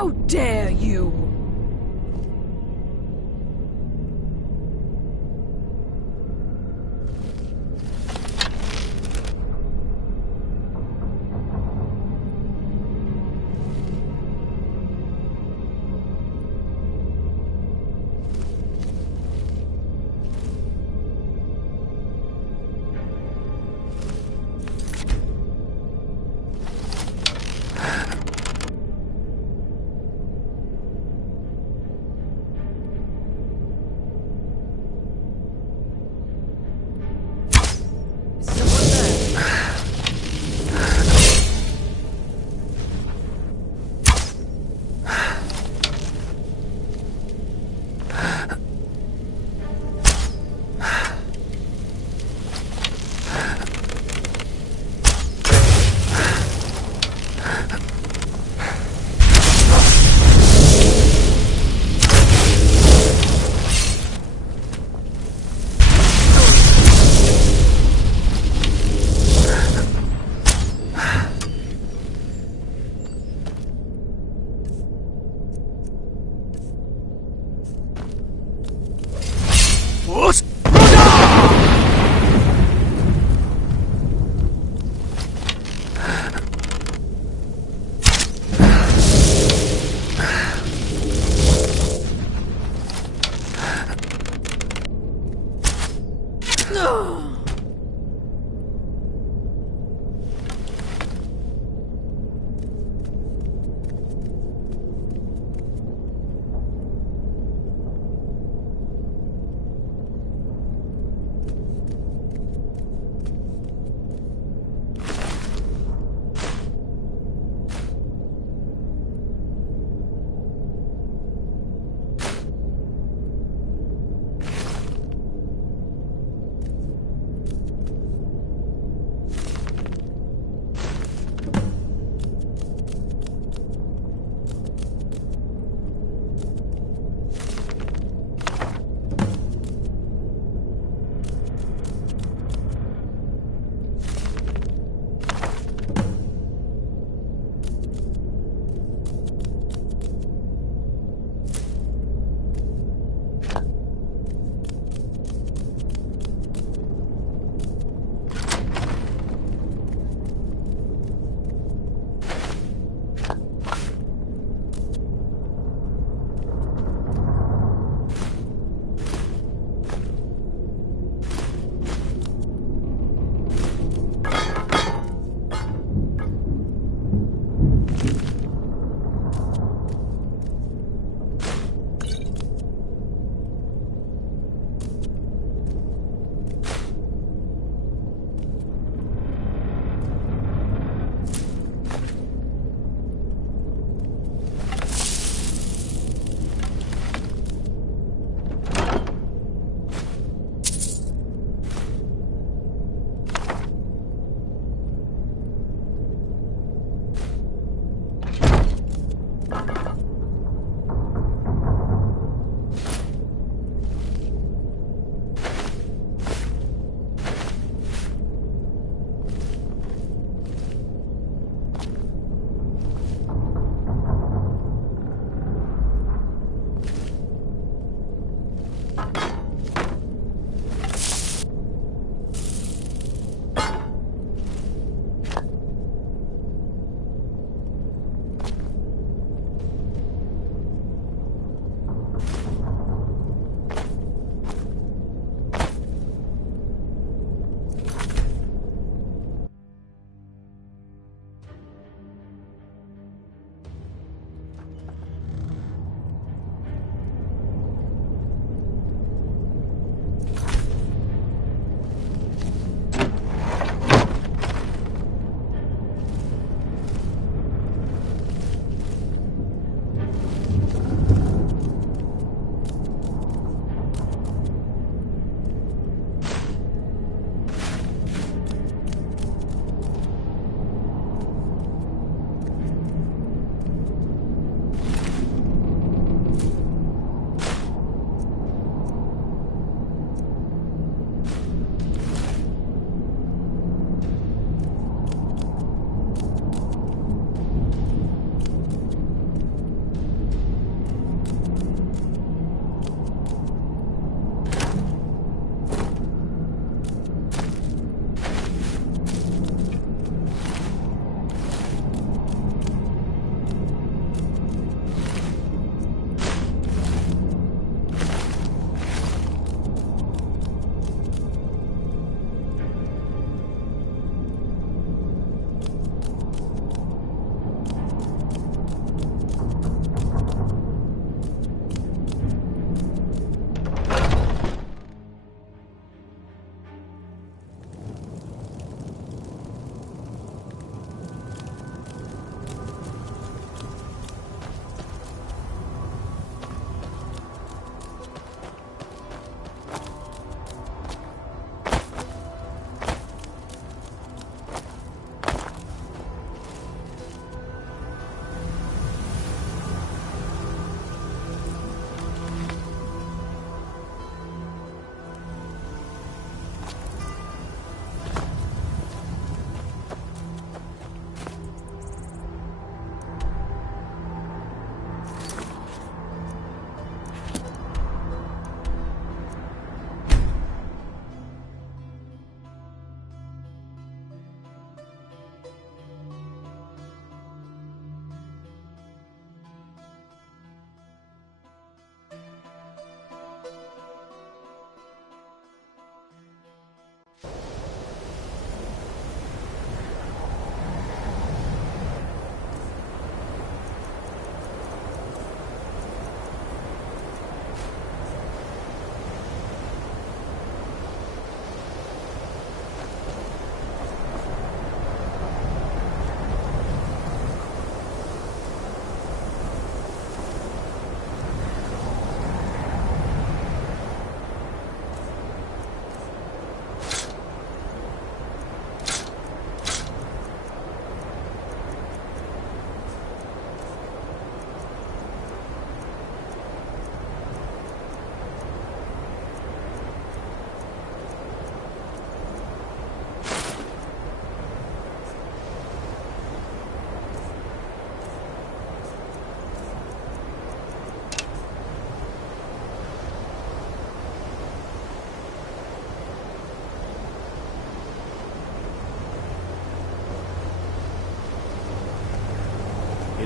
How dare you!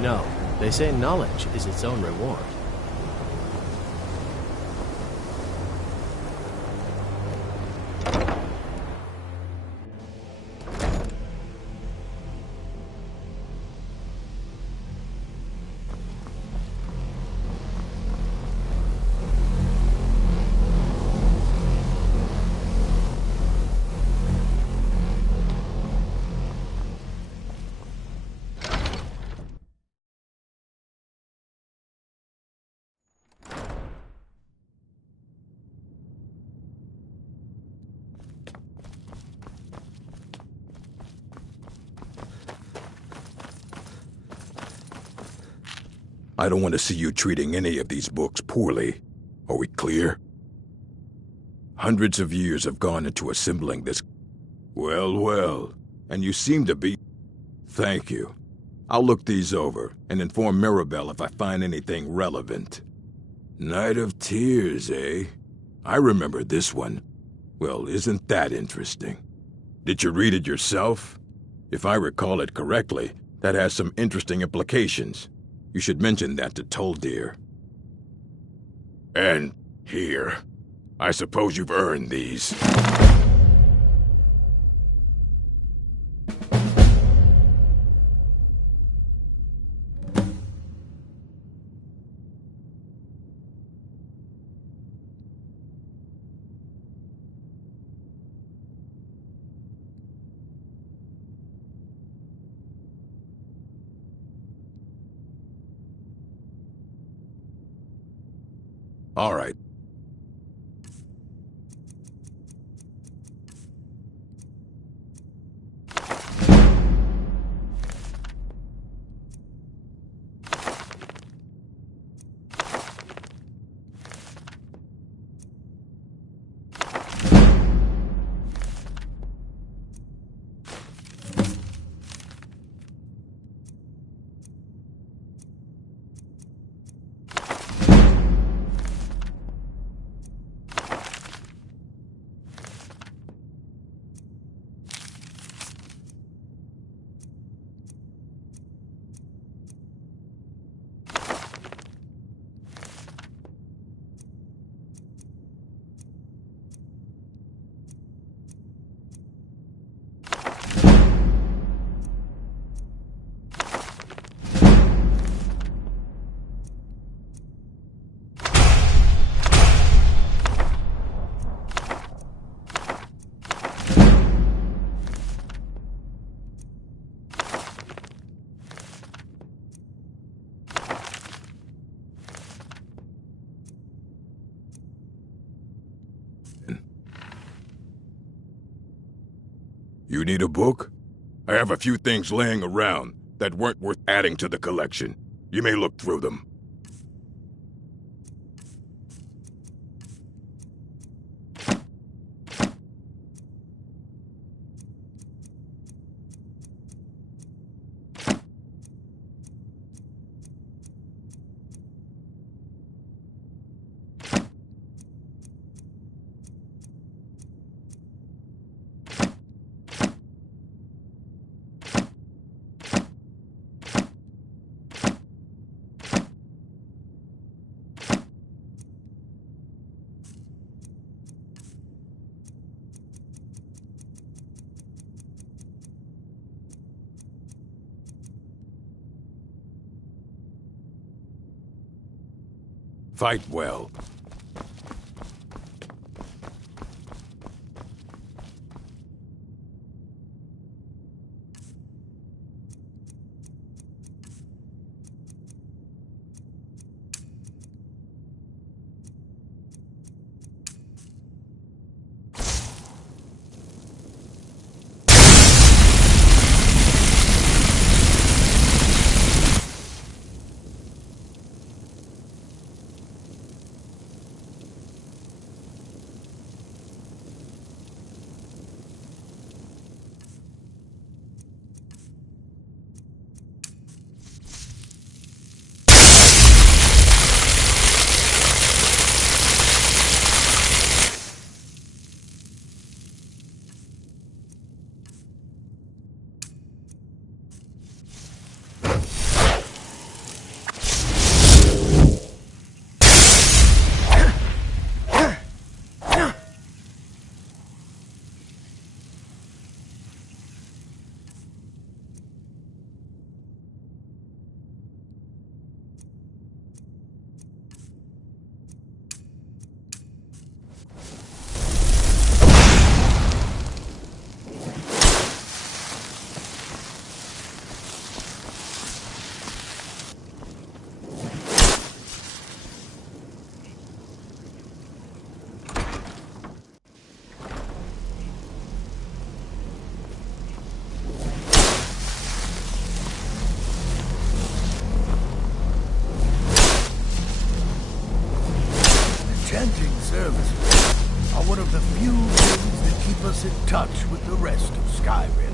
know, they say knowledge is its own reward. I don't want to see you treating any of these books poorly. Are we clear? Hundreds of years have gone into assembling this. Well, and you seem to be... Thank you. I'll look these over and inform Mirabelle if I find anything relevant. Night of Tears, eh? I remember this one. Well, isn't that interesting? Did you read it yourself? If I recall it correctly, that has some interesting implications. You should mention that to Toldir. And here. I suppose you've earned these. All right. You need a book? I have a few things laying around that weren't worth adding to the collection. You may look through them. Fight well. services are one of the few things that keep us in touch with the rest of Skyrim.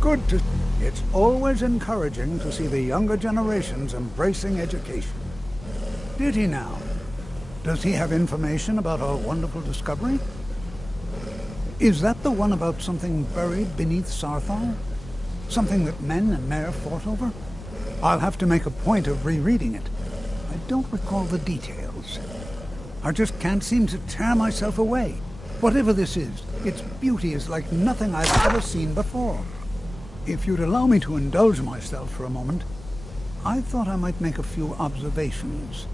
Good to... It's always encouraging to see the younger generations embracing education. Did he now? Does he have information about our wonderful discovery? Is that the one about something buried beneath Sarthal? Something that men and Mare fought over? I'll have to make a point of rereading it. I don't recall the details. I just can't seem to tear myself away. Whatever this is, its beauty is like nothing I've ever seen before. If you'd allow me to indulge myself for a moment, I thought I might make a few observations.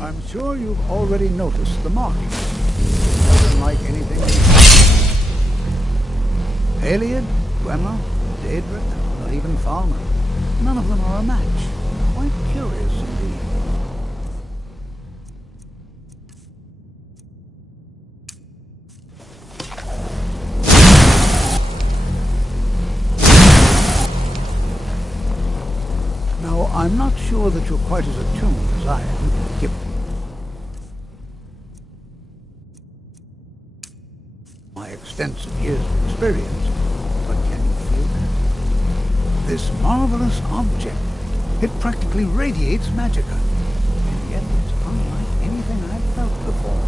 I'm sure you've already noticed the markings. Nothing like anything. Aliad, Gwema, Daedric, not even Falmer. None of them are a match. Quite curious indeed. Now, I'm not sure that you're quite as attuned as I am, given my extensive years of experience, but can you feel that? This marvelous object, it practically radiates magicka, and yet it's unlike anything I've felt before.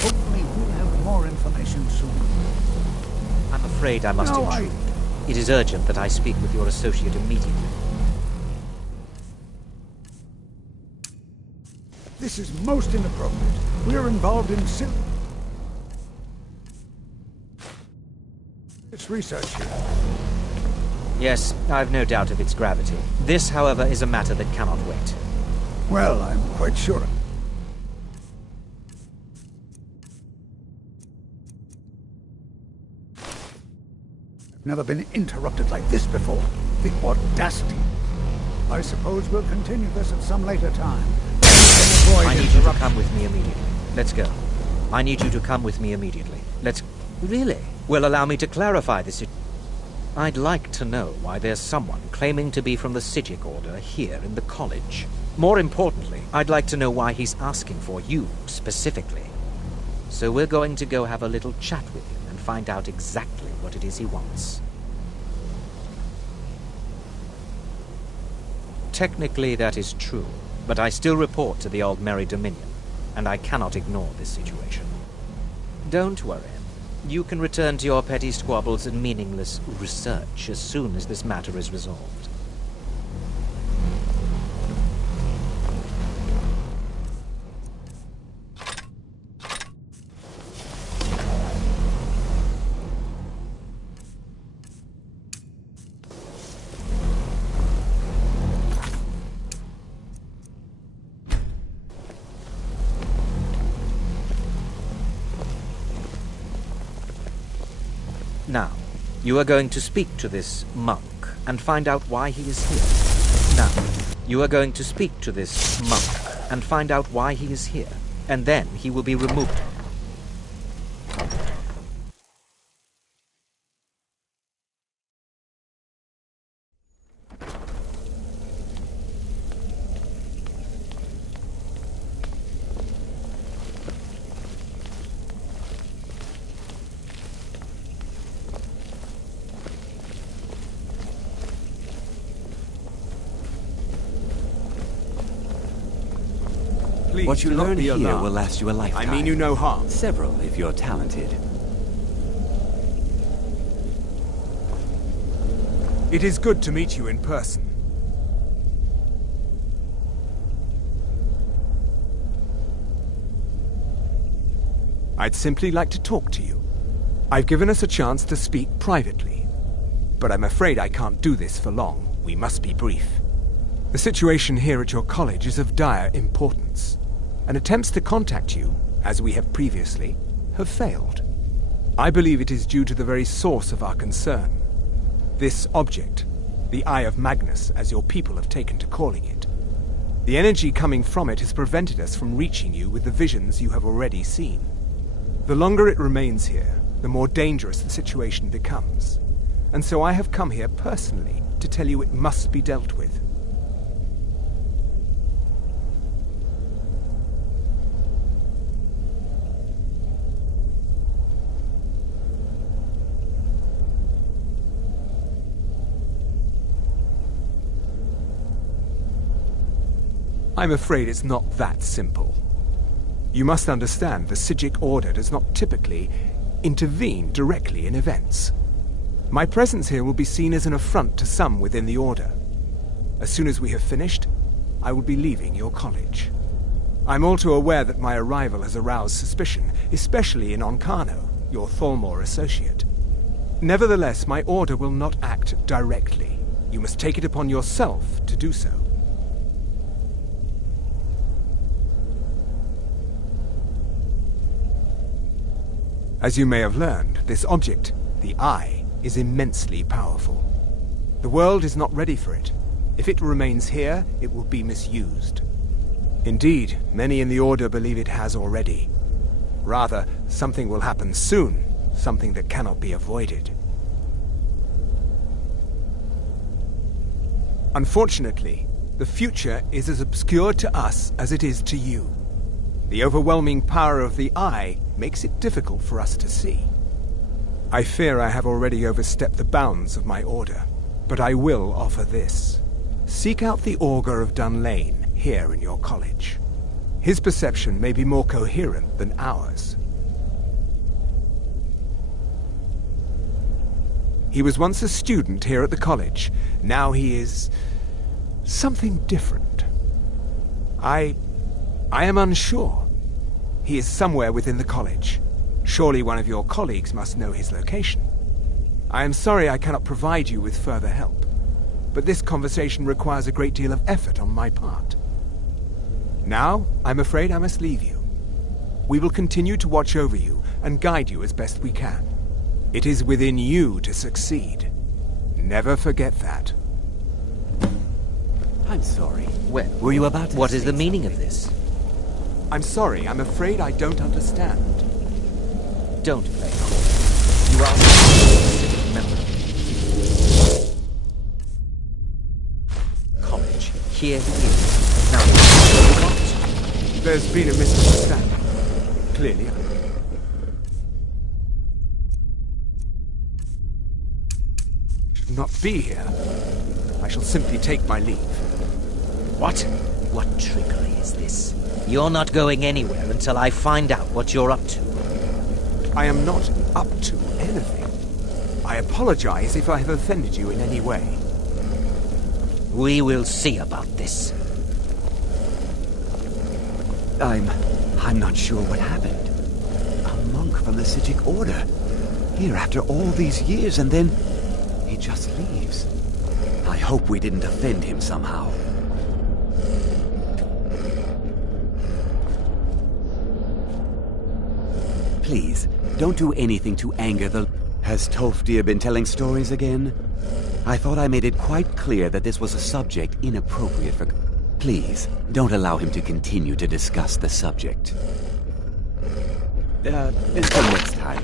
Hopefully we'll have more information soon. I'm afraid I must intrude. It is urgent that I speak with your associate immediately. This is most inappropriate. We are involved in It's research here. Yes, I've no doubt of its gravity. This, however, is a matter that cannot wait. Well, I'm quite sure. I've never been interrupted like this before. The audacity. I suppose we'll continue this at some later time. I need you to come with me immediately. Let's go. I need you to come with me immediately. Let's... Really? Well, allow me to clarify this. I'd like to know why there's someone claiming to be from the Psijic Order here in the college. More importantly, I'd like to know why he's asking for you, specifically. So we're going to go have a little chat with him and find out exactly what it is he wants. Technically, that is true, but I still report to the Aldmeri Dominion, and I cannot ignore this situation. Don't worry. You can return to your petty squabbles and meaningless research as soon as this matter is resolved. Now, you are going to speak to this monk and find out why he is here. Now, you are going to speak to this monk and find out why he is here, and then he will be removed. Please, what you learn here will last you a lifetime. I mean you no harm. Several, if you're talented. It is good to meet you in person. I'd simply like to talk to you. I've given us a chance to speak privately, but I'm afraid I can't do this for long. We must be brief. The situation here at your college is of dire importance, and attempts to contact you, as we have previously, have failed. I believe it is due to the very source of our concern. This object, the Eye of Magnus, as your people have taken to calling it. The energy coming from it has prevented us from reaching you with the visions you have already seen. The longer it remains here, the more dangerous the situation becomes. And so I have come here personally to tell you it must be dealt with. I'm afraid it's not that simple. You must understand the Psijic Order does not typically intervene directly in events. My presence here will be seen as an affront to some within the Order. As soon as we have finished, I will be leaving your college. I'm all too aware that my arrival has aroused suspicion, especially in Onkano, your Thalmor associate. Nevertheless, my Order will not act directly. You must take it upon yourself to do so. As you may have learned, this object, the Eye, is immensely powerful. The world is not ready for it. If it remains here, it will be misused. Indeed, many in the Order believe it has already. Rather, something will happen soon, something that cannot be avoided. Unfortunately, the future is as obscure to us as it is to you. The overwhelming power of the Eye makes it difficult for us to see. I fear I have already overstepped the bounds of my Order, but I will offer this. Seek out the Augur of Dunlane here in your college. His perception may be more coherent than ours. He was once a student here at the college. Now he is something different. I am unsure. He is somewhere within the college. Surely one of your colleagues must know his location. I am sorry I cannot provide you with further help, but this conversation requires a great deal of effort on my part. Now, I'm afraid I must leave you. We will continue to watch over you and guide you as best we can. It is within you to succeed. Never forget that. I'm sorry. Well, were you about to What say is the meaning of something? this? I'm sorry, I'm afraid I don't understand. Don't play coy. You are a civic member. College. Here he is. Now, what? There's been a misunderstanding. Clearly, should not be here. I shall simply take my leave. What? What trickery is this? You're not going anywhere until I find out what you're up to. I am not up to anything. I apologize if I have offended you in any way. We will see about this. I'm not sure what happened. A monk from the Sijic Order. Here after all these years, and then he just leaves. I hope we didn't offend him somehow. Please, don't do anything to anger the... Has Tolfdir been telling stories again? I thought I made it quite clear that this was a subject inappropriate for... Please, don't allow him to continue to discuss the subject. Until next time.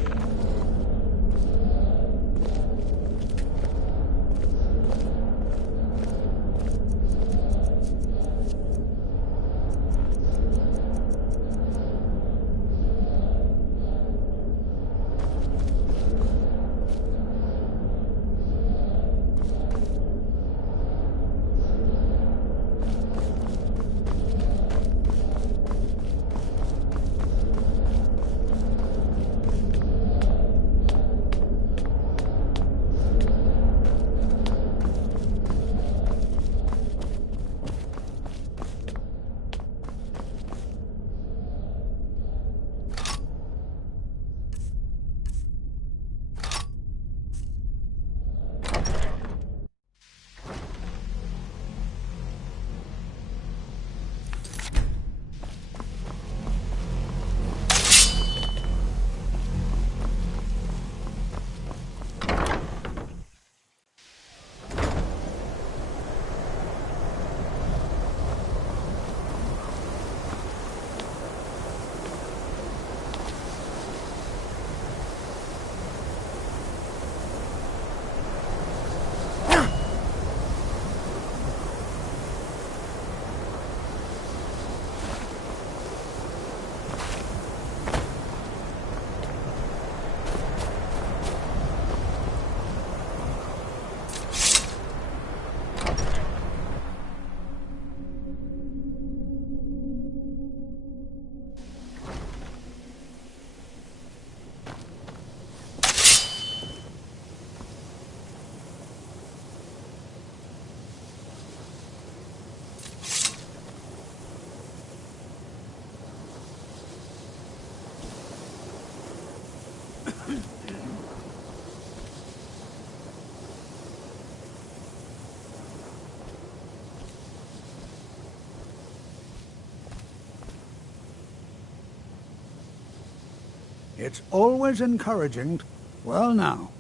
It's always encouraging. Well now,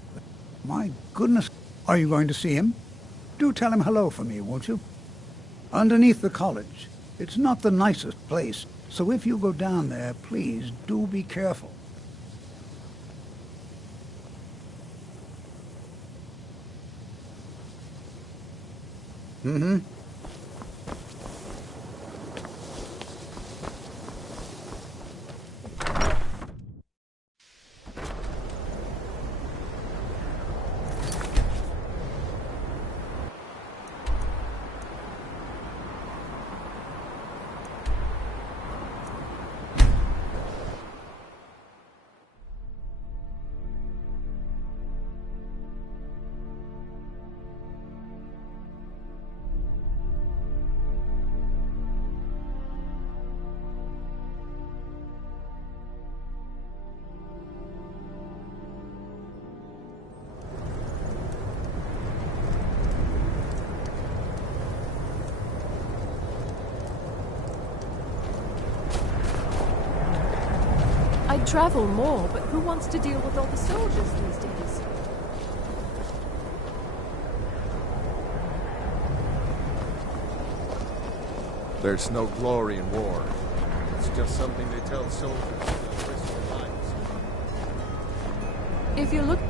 my goodness, are you going to see him? Do tell him hello for me, won't you? Underneath the college. It's not the nicest place, so if you go down there, please do be careful. Mm-hmm. travel more, but who wants to deal with all the soldiers these days? There's no glory in war. It's just something they tell soldiers to risk their lives. If you look...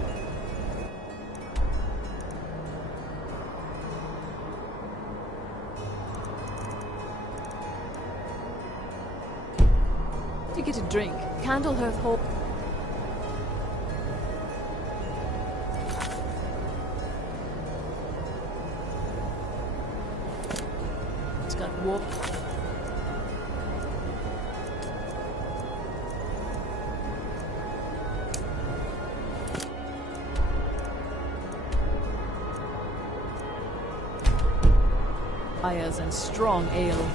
to get a drink, Candlehearth Hall... It's got war... fires and strong ale.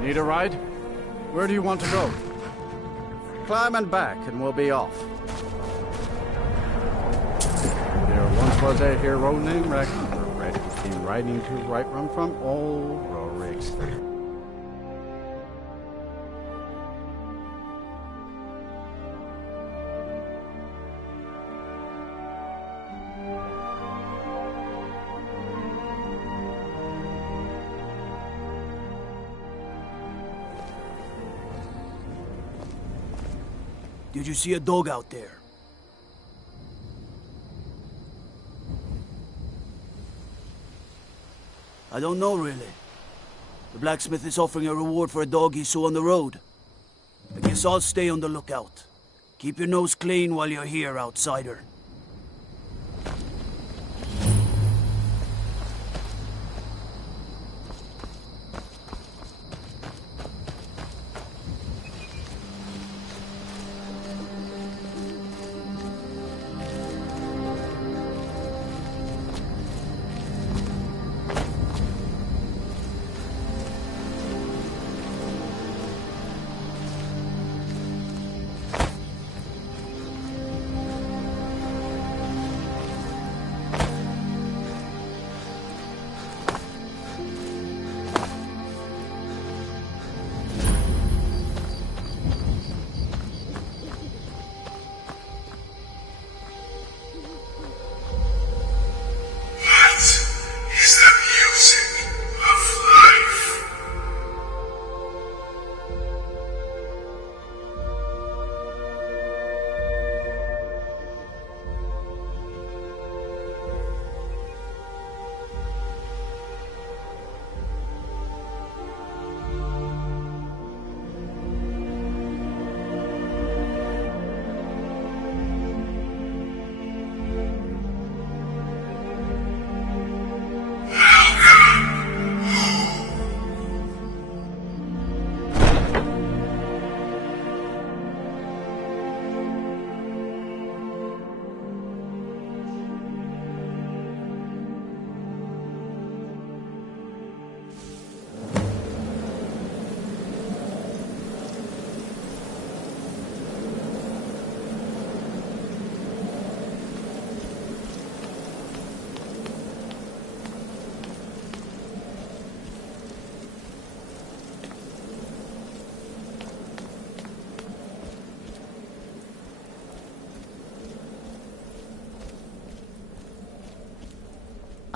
Need a ride? Where do you want to go? Climb and back, and we'll be off. There once was a hero named Rex, who ready came riding to right run from old Rorik's. Did you see a dog out there? I don't know, really. The blacksmith is offering a reward for a dog he saw on the road. I guess I'll stay on the lookout. Keep your nose clean while you're here, outsider.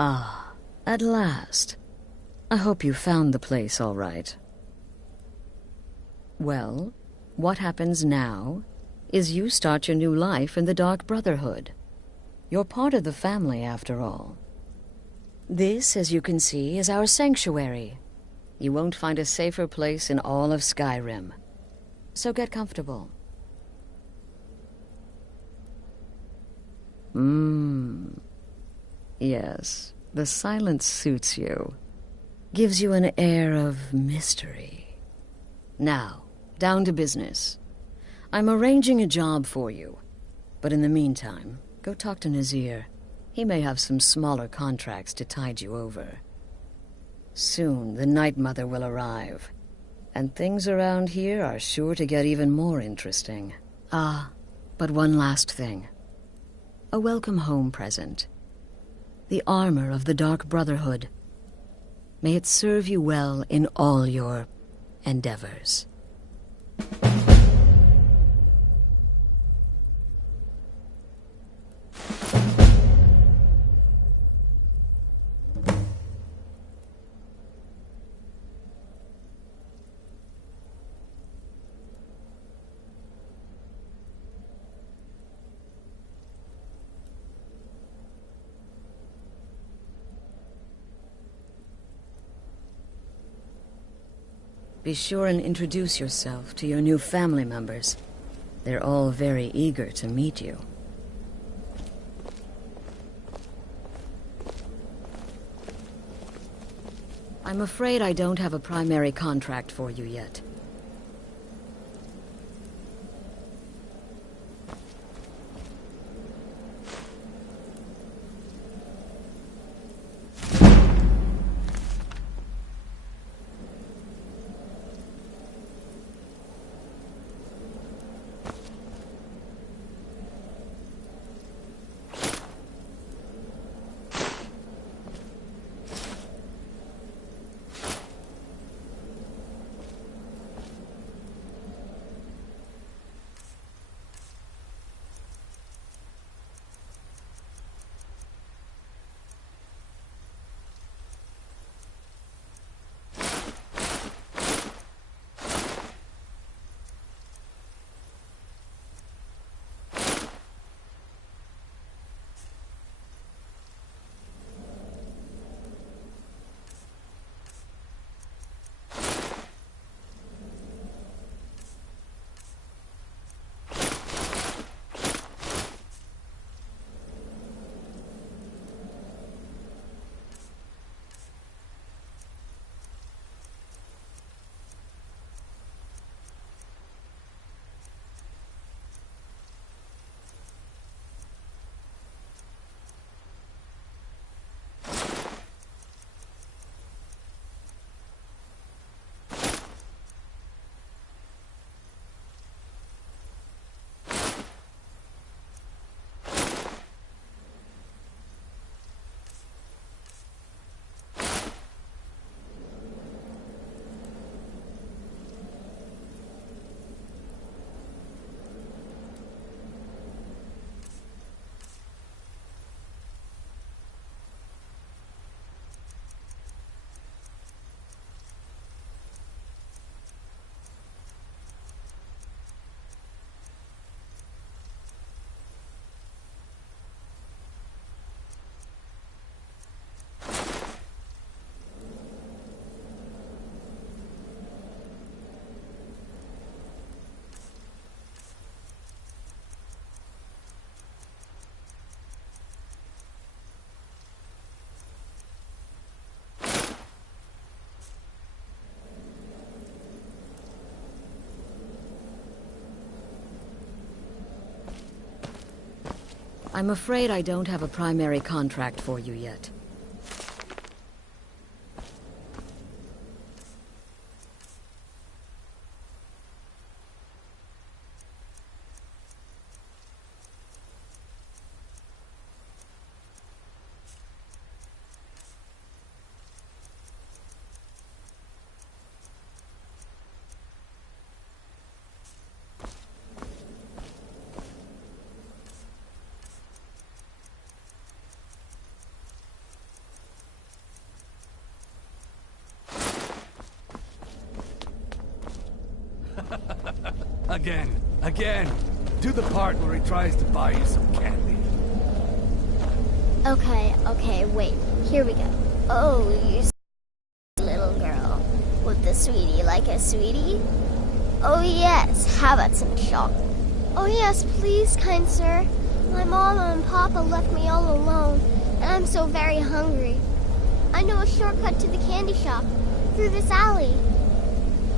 Ah, at last. I hope you found the place all right. Well, what happens now is you start your new life in the Dark Brotherhood. You're part of the family, after all. This, as you can see, is our sanctuary. You won't find a safer place in all of Skyrim. So get comfortable. Yes, the silence suits you. Gives you an air of mystery. Now, down to business. I'm arranging a job for you. But in the meantime, go talk to Nazir. He may have some smaller contracts to tide you over. Soon, the Night Mother will arrive. And things around here are sure to get even more interesting. Ah, but one last thing. A welcome home present. The armor of the Dark Brotherhood. May it serve you well in all your endeavors. Be sure and introduce yourself to your new family members. They're all very eager to meet you. I'm afraid I don't have a primary contract for you yet. I'm afraid I don't have a primary contract for you yet. Again. Do the part where he tries to buy you some candy. Okay, wait. Here we go. Oh, you little girl. Would the sweetie like a sweetie? Oh yes, how about some chocolate? Oh yes, please, kind sir. My mama and papa left me all alone, and I'm so very hungry. I know a shortcut to the candy shop, through this alley.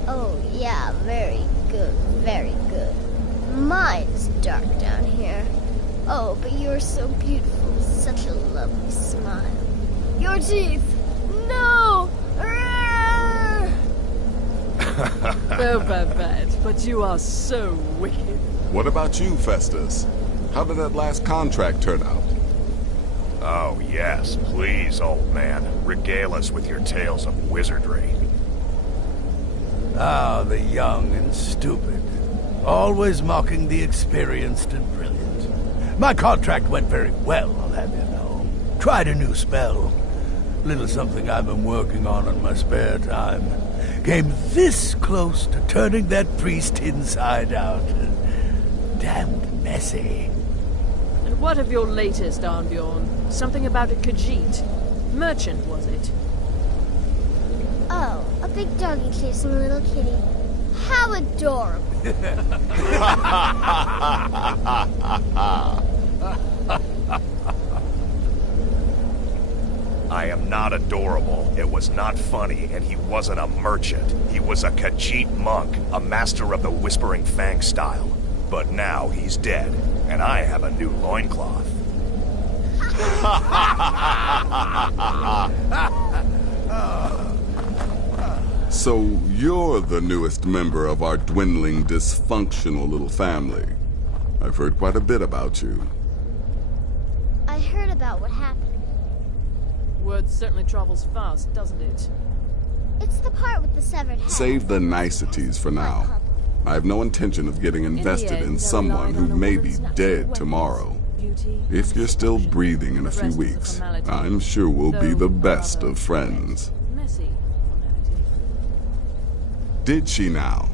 Oh yeah, very good, very good. My, it's dark down here. Oh, but you're so beautiful, such a lovely smile. Your teeth! No! Oh, Babette, but you are so wicked. What about you, Festus? How did that last contract turn out? Oh, yes, please, old man. Regale us with your tales of wizardry. Ah, the young and stupid. Always mocking the experienced and brilliant. My contract went very well, I'll have you know. Tried a new spell. Little something I've been working on in my spare time. Came this close to turning that priest inside out. Damned messy. And what of your latest, Arnbjorn? Something about a Khajiit. Merchant, was it? Oh, a big doggy chasing a little kitty. How adorable. I am not adorable. It was not funny, and he wasn't a merchant. He was a Khajiit monk, a master of the Whispering Fang style. But now he's dead, and I have a new loincloth. So you're the newest member of our dwindling, dysfunctional little family. I've heard quite a bit about you. I heard about what happened. Word certainly travels fast, doesn't it? It's the part with the severed head. Save the niceties for now. I have no intention of getting invested in someone who may be dead tomorrow. If you're still breathing in a few weeks, I'm sure we'll be the best of friends. Did she now?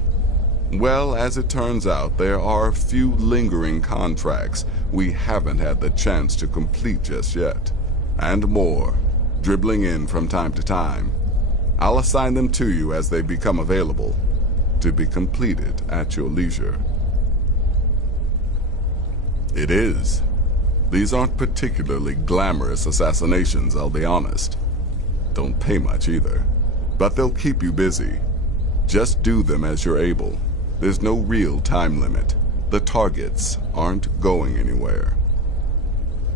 Well, as it turns out, there are a few lingering contracts we haven't had the chance to complete just yet. And more, dribbling in from time to time. I'll assign them to you as they become available, to be completed at your leisure. It is. These aren't particularly glamorous assassinations, I'll be honest. Don't pay much either. But they'll keep you busy. Just do them as you're able. There's no real time limit. The targets aren't going anywhere.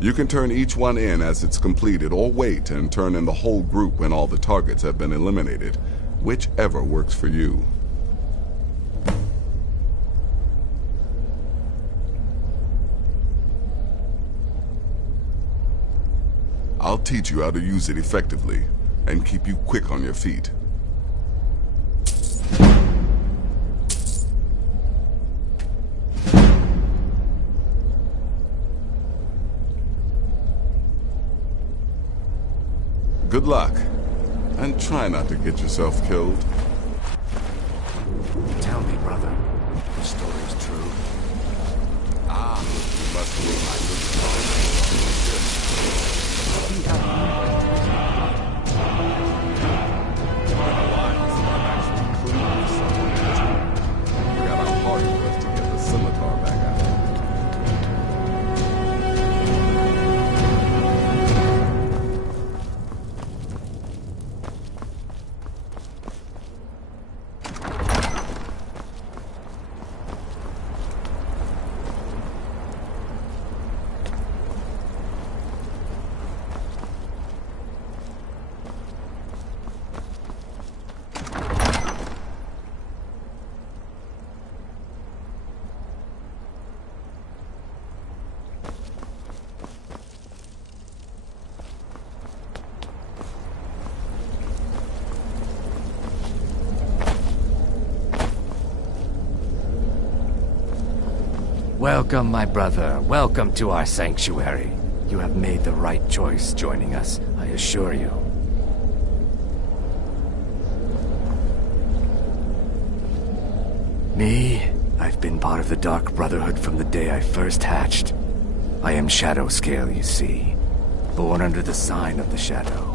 You can turn each one in as it's completed, or wait and turn in the whole group when all the targets have been eliminated. Whichever works for you. I'll teach you how to use it effectively, and keep you quick on your feet. Good luck, and try not to get yourself killed. Tell me, brother, the story's true. Ah, you must be my We got our party for us to get the scimitar back out. Welcome, my brother. Welcome to our sanctuary. You have made the right choice joining us, I assure you. Me? I've been part of the Dark Brotherhood from the day I first hatched. I am Shadow Scale, you see. Born under the sign of the Shadow.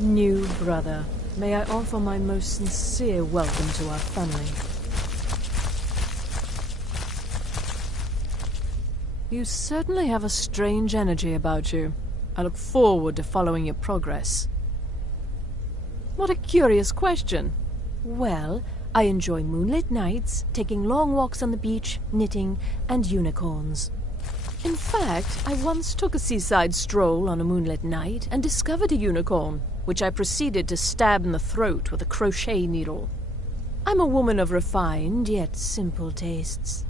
New brother, may I offer my most sincere welcome to our family. You certainly have a strange energy about you. I look forward to following your progress. What a curious question. Well, I enjoy moonlit nights, taking long walks on the beach, knitting, and unicorns. In fact, I once took a seaside stroll on a moonlit night and discovered a unicorn, which I proceeded to stab in the throat with a crochet needle. I'm a woman of refined yet simple tastes.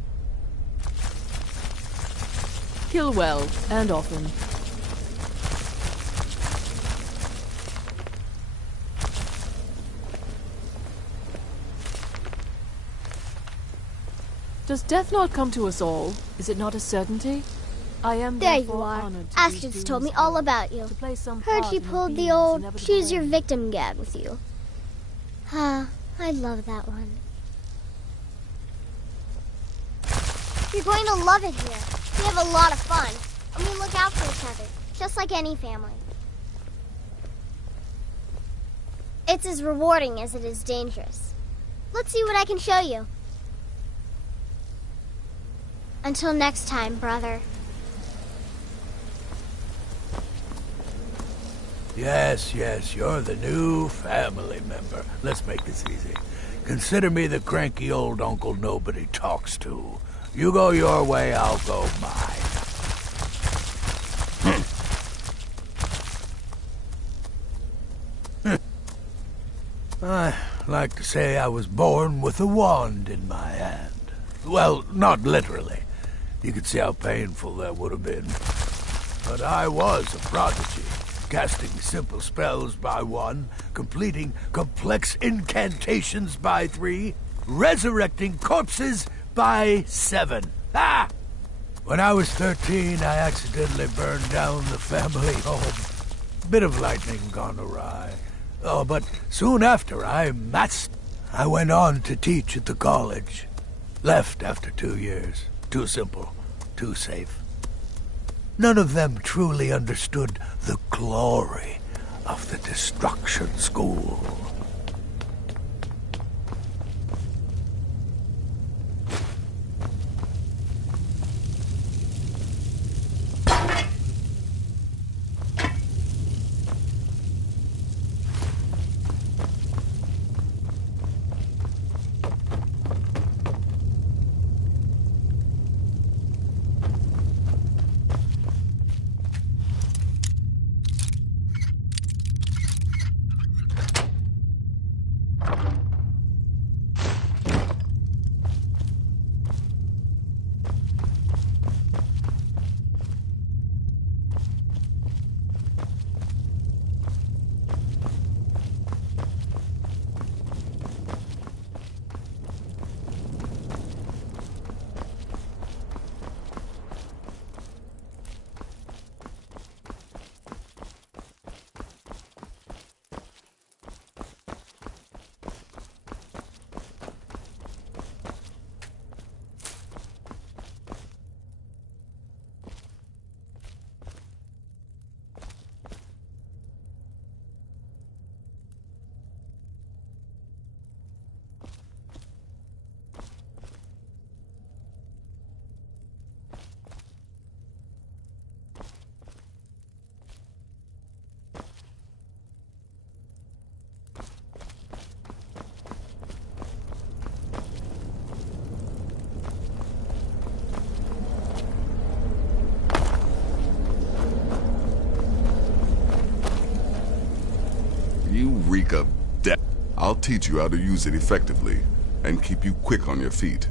Kill well, and often. Does death not come to us all? Is it not a certainty? I am there you are. Astrid's told me all about you. Heard you pulled the old choose your victim gag with you. Ah, I love that one. You're going to love it here. We have a lot of fun, and we look out for each other, just like any family. It's as rewarding as it is dangerous. Let's see what I can show you. Until next time, brother. Yes, you're the new family member. Let's make this easy. Consider me the cranky old uncle nobody talks to. You go your way, I'll go mine. I like to say I was born with a wand in my hand. Well, not literally. You could see how painful that would have been. But I was a prodigy, casting simple spells by 1, completing complex incantations by 3, resurrecting corpses by 7. Ah! When I was 13, I accidentally burned down the family home. Bit of lightning gone awry. Oh, but soon after I went on to teach at the college. Left after 2 years. Too simple. Too safe. None of them truly understood the glory of the Destruction School. reek of death. I'll teach you how to use it effectively and keep you quick on your feet.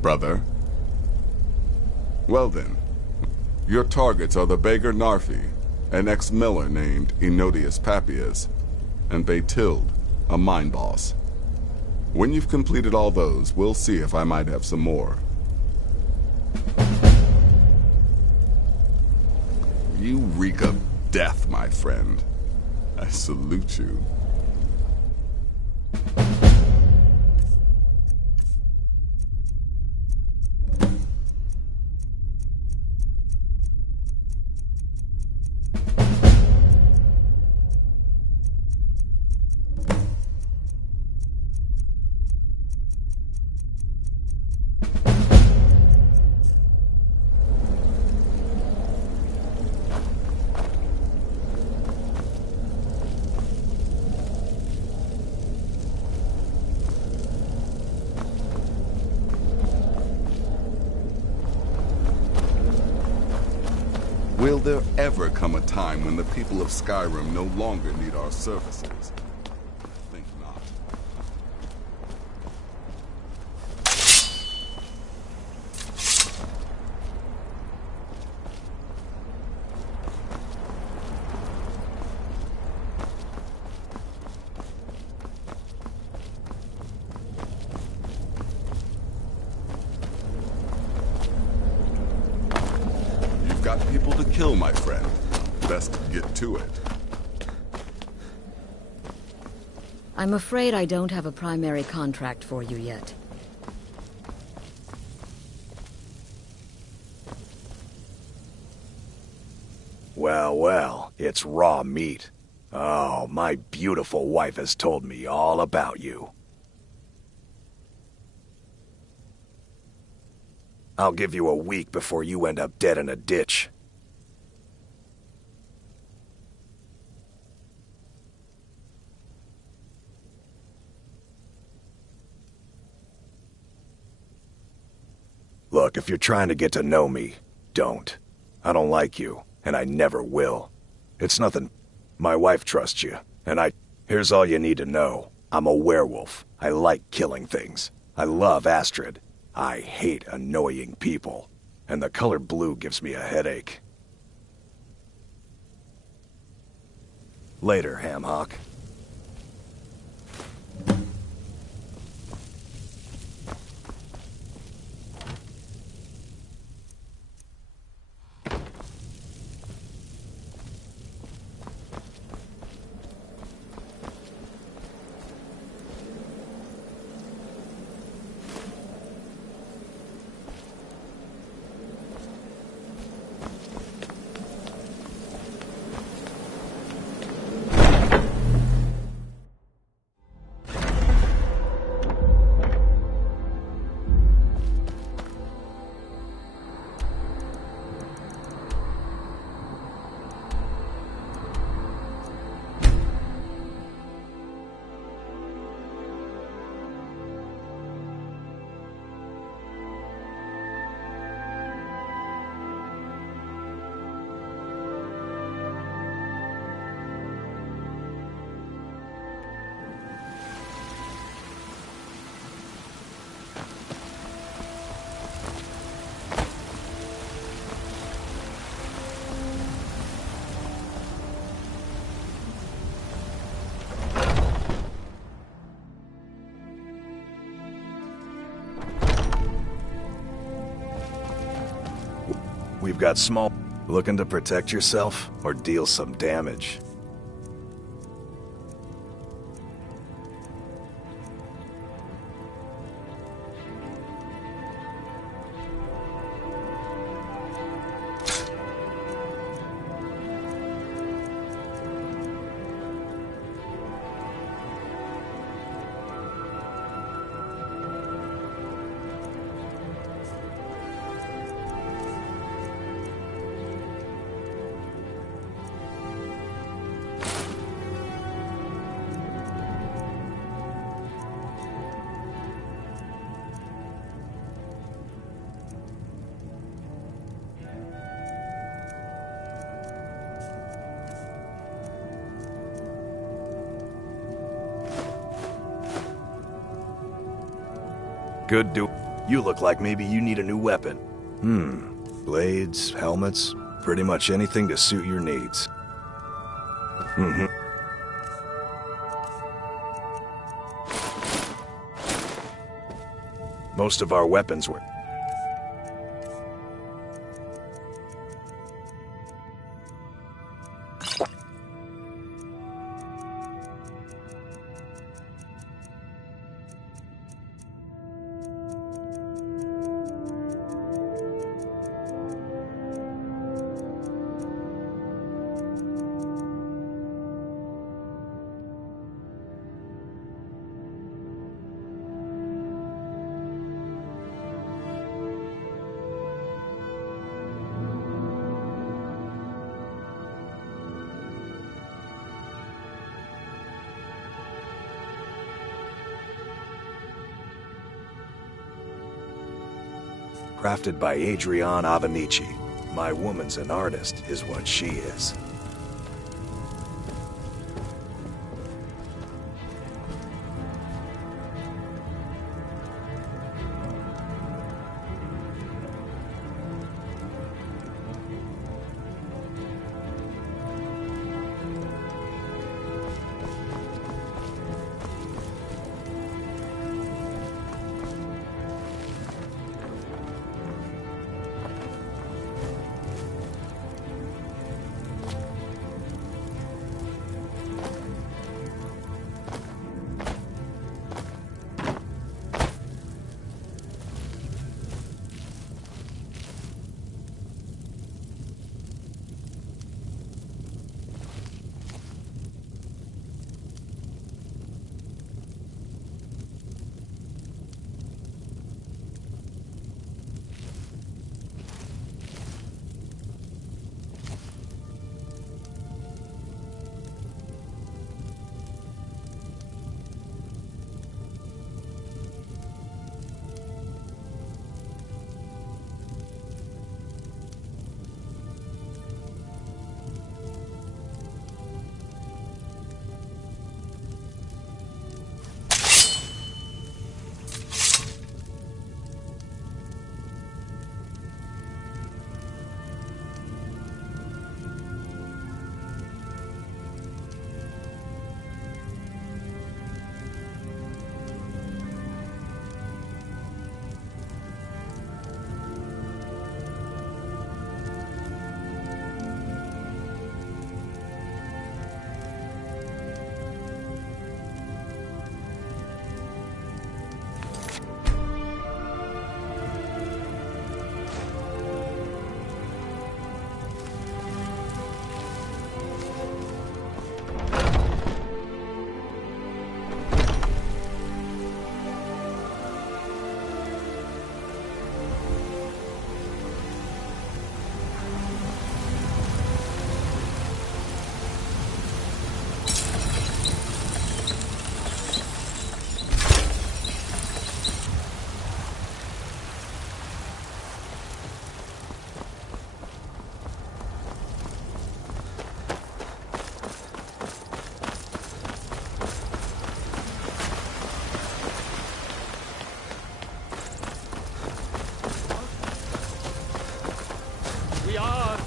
Brother? Well then, your targets are the beggar Narfi, an ex-miller named Enodius Papias, and Baytild, a mine boss. When you've completed all those, we'll see if I might have some more. You reek of death, my friend. I salute you. Will there ever come a time when the people of Skyrim no longer need our services? I think not. Got people to kill, my friend. Best get to it. I'm afraid I don't have a primary contract for you yet. Well, well, it's raw meat. Oh, my beautiful wife has told me all about you. I'll give you a week before you end up dead in a ditch. Look, if you're trying to get to know me, don't. I don't like you, and I never will. It's nothing. My wife trusts you, and Here's all you need to know. I'm a werewolf. I like killing things. I love Astrid. I hate annoying people, and the color blue gives me a headache. Later, Hamhock. We've got small... Looking to protect yourself or deal some damage? good do... You look like maybe you need a new weapon. Blades, helmets, pretty much anything to suit your needs. Most of our weapons were... Crafted by Adrienne Avenici. My woman's an artist, is what she is.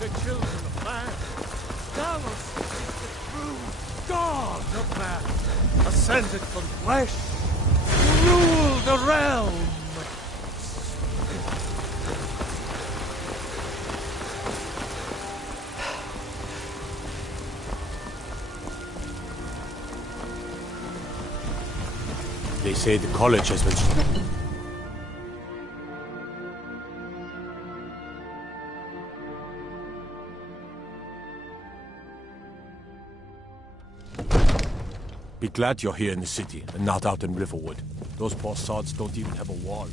the children of man. Thanos is the true God of man, ascended from flesh to rule the realm. They say the college has been... Be glad you're here in the city and not out in Riverwood. Those poor sods don't even have a wall.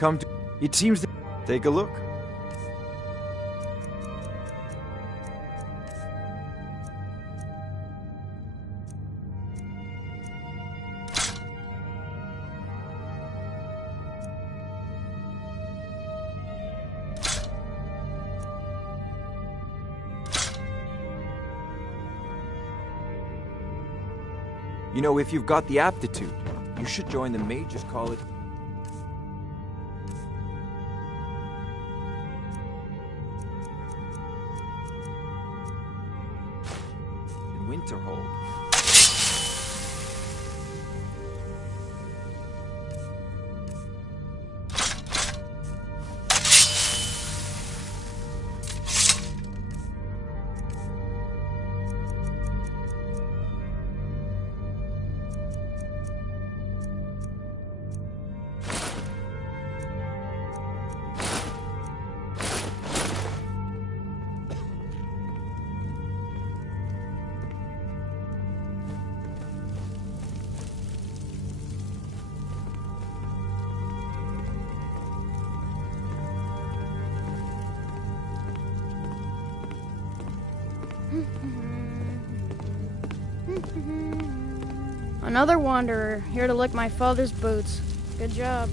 Come to... It seems that... Take a look. You know, if you've got the aptitude, you should join the Mages College. In Winterhold. Another wanderer, here to lick my father's boots. Good job.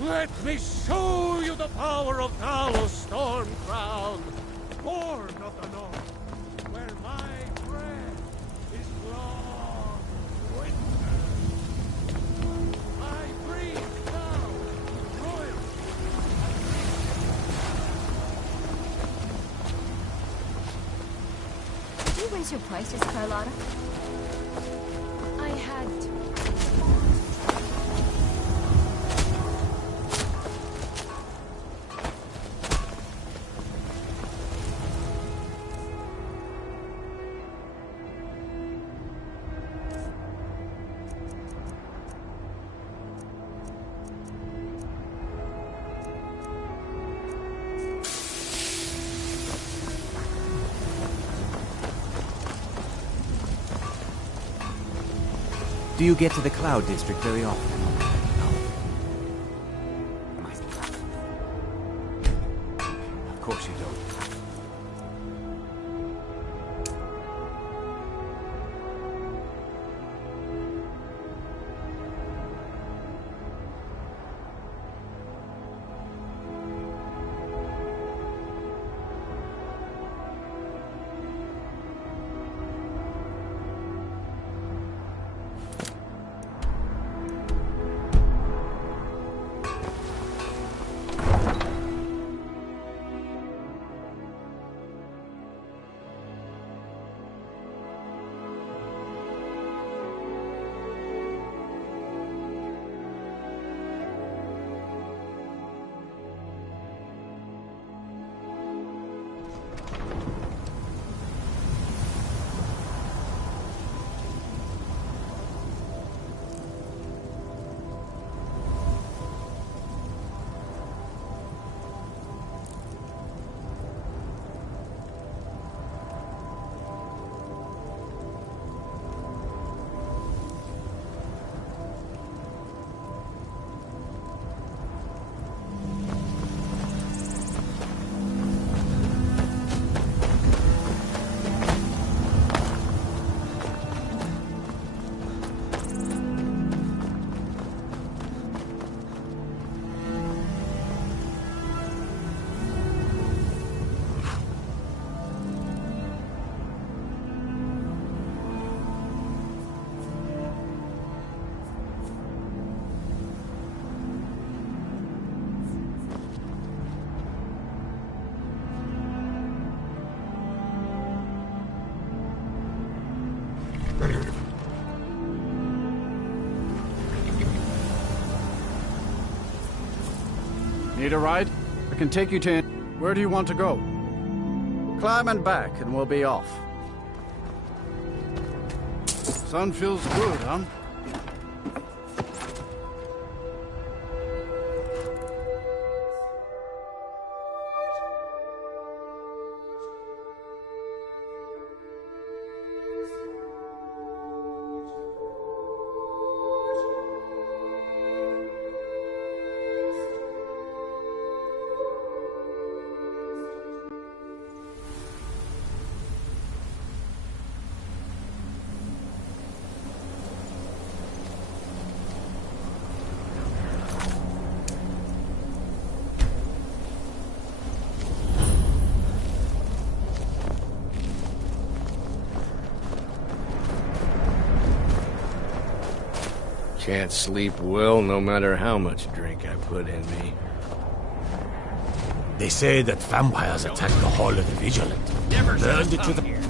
Let me show you the power of Talos Storm Crown, born of the North, where my breath is long winter. I breathe now royalty. Did you raise your prices, Carlotta? I had to. Do you get to the Cloud District very often? Of course you don't. Need a ride? I can take you to... Where do you want to go? Climb and back, and we'll be off. Sun feels good, huh? Can't sleep well no matter how much drink I put in me. They say that vampires attack the Hall of the Vigilant. Learned it to the...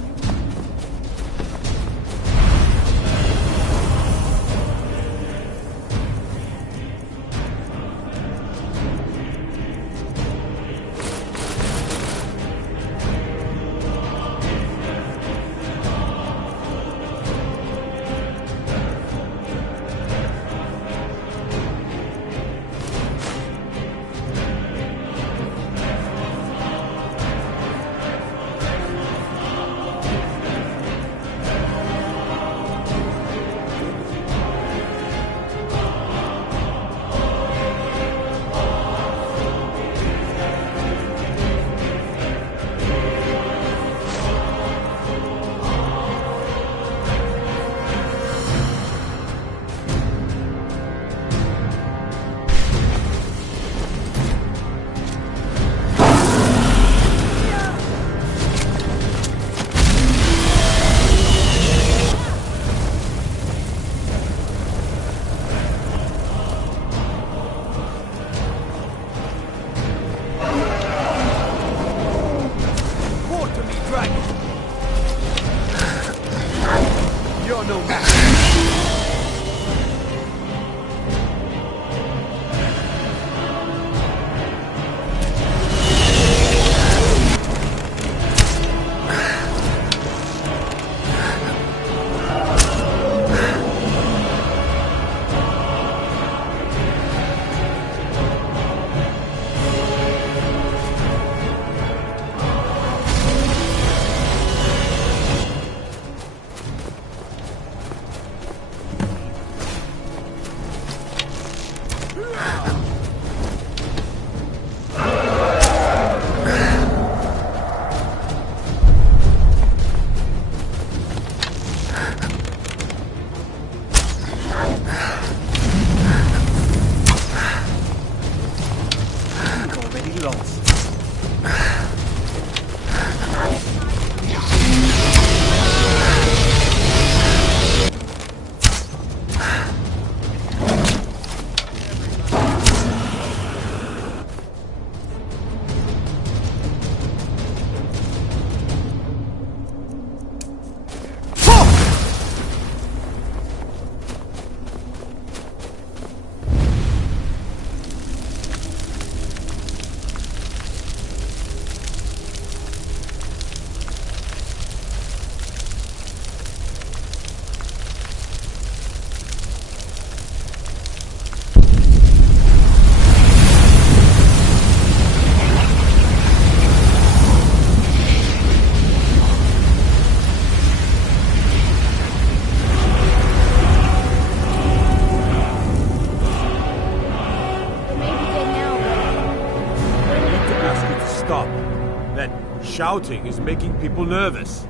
Shouting is making people nervous.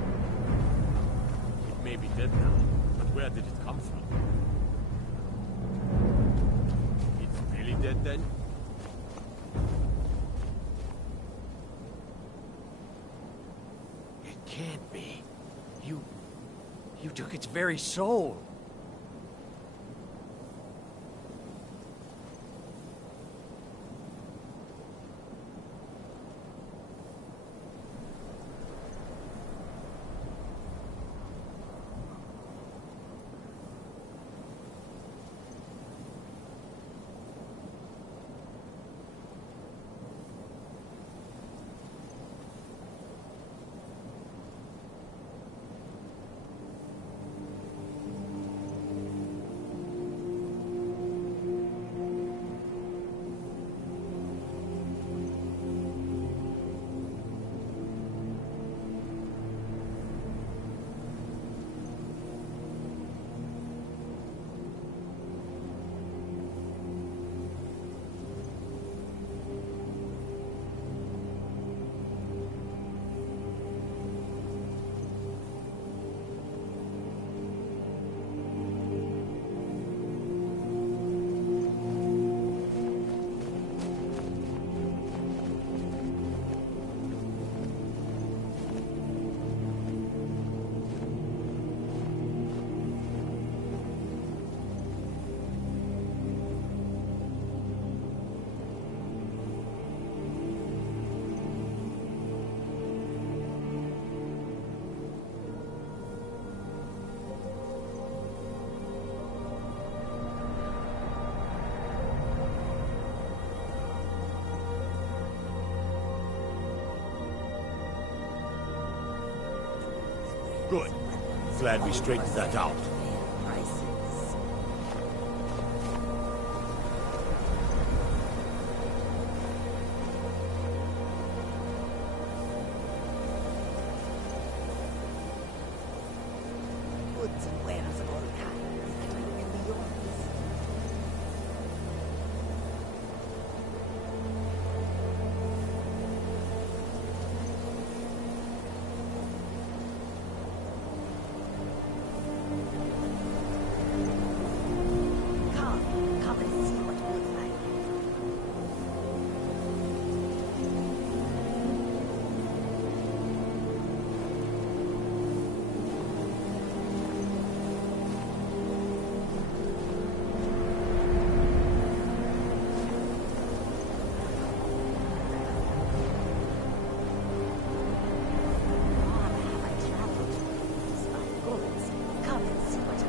It may be dead now, but where did it come from? It's really dead then? It can't be. You took its very soul. Good. Glad we straightened that out. Goods and wares of all kinds can be yours. Come and see what we find. Come and see what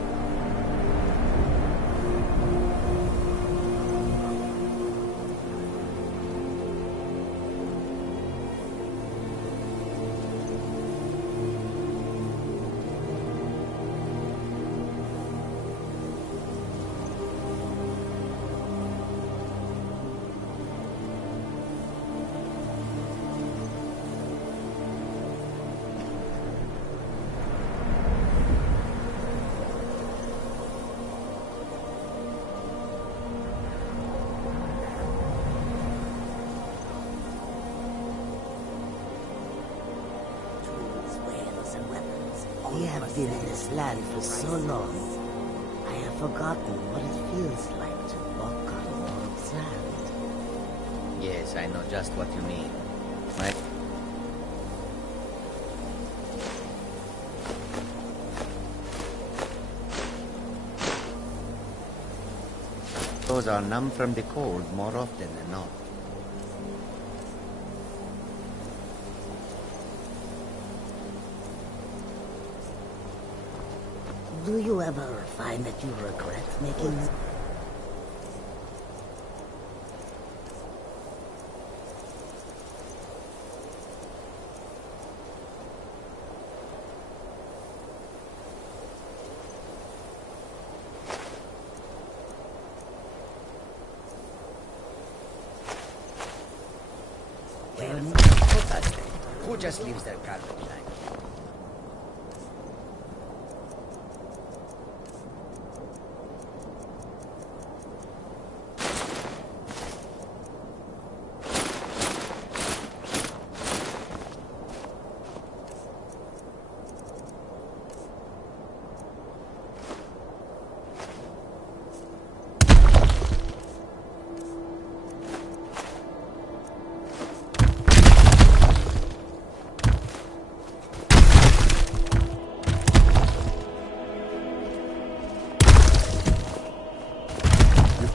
We have been in this land for so long, I have forgotten what it feels like to walk on warm sand. Yes, I know just what you mean. My shadows are numb from the cold more often than not. Do you ever find that you regret making... Who just leaves their garbage like?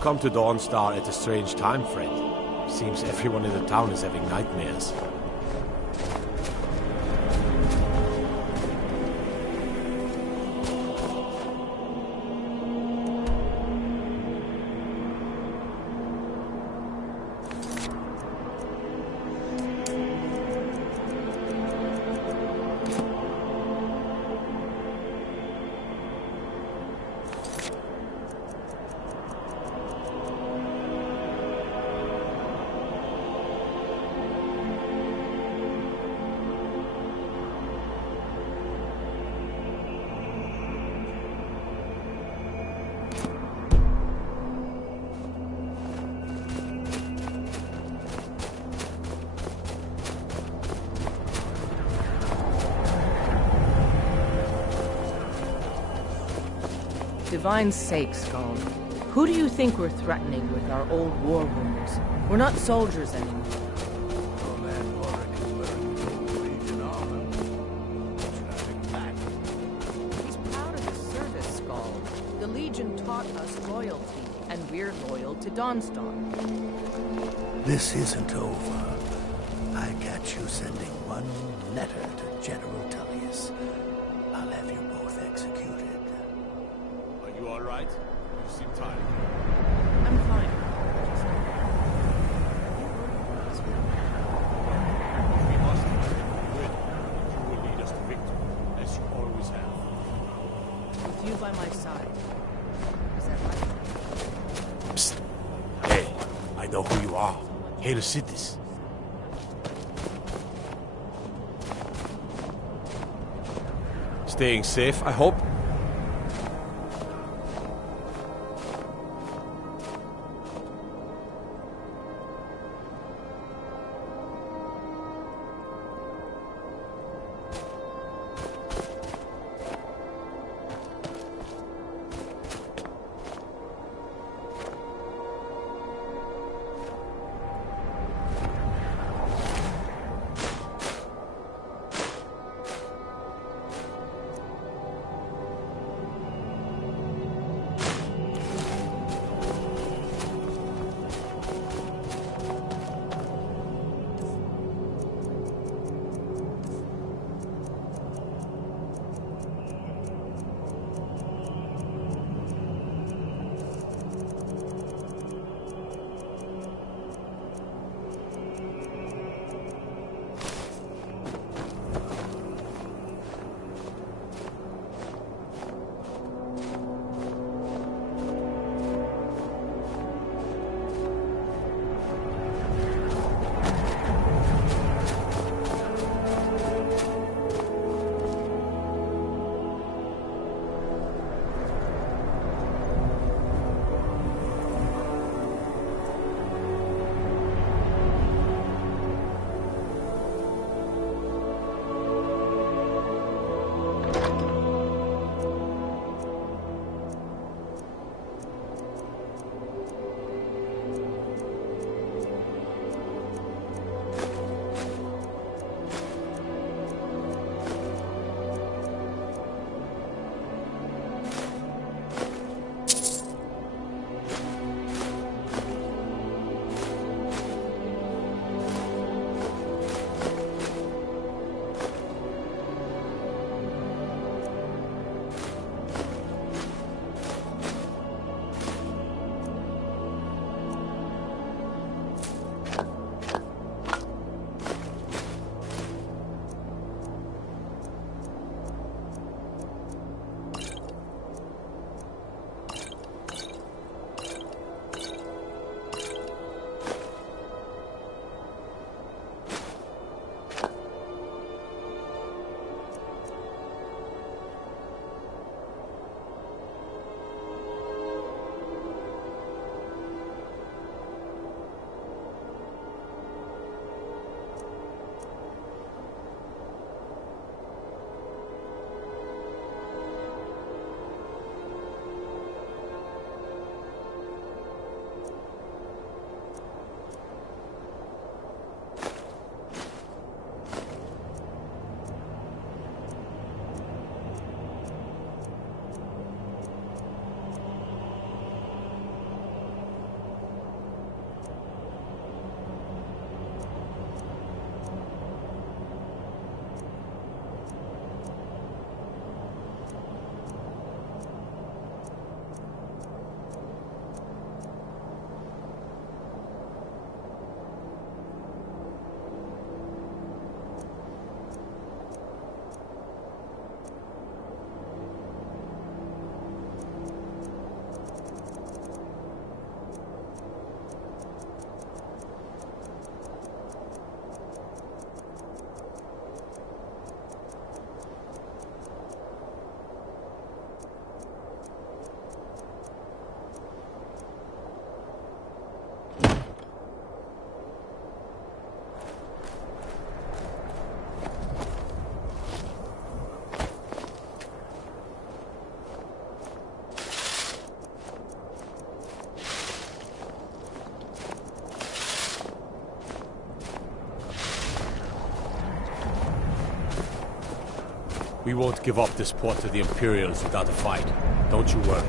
Come to Dawnstar at a strange time, friend. Seems everyone in the town is having nightmares. Divine sake, Skull. Who do you think we're threatening with our old war wounds? We're not soldiers anymore. He's proud of his service, Skull. The Legion taught us loyalty, and we're loyal to Dawnstar. This isn't over. I got you sending one letter to General Tullius. I'll have you both executed. Are you alright? You seem tired. I'm fine. We must win. You will lead us to victory, as you always have. With you by my side. Is that right? Psst. Hey, I know who you are. Hail Cities. Staying safe, I hope. We won't give up this port to the Imperials without a fight. Don't you worry.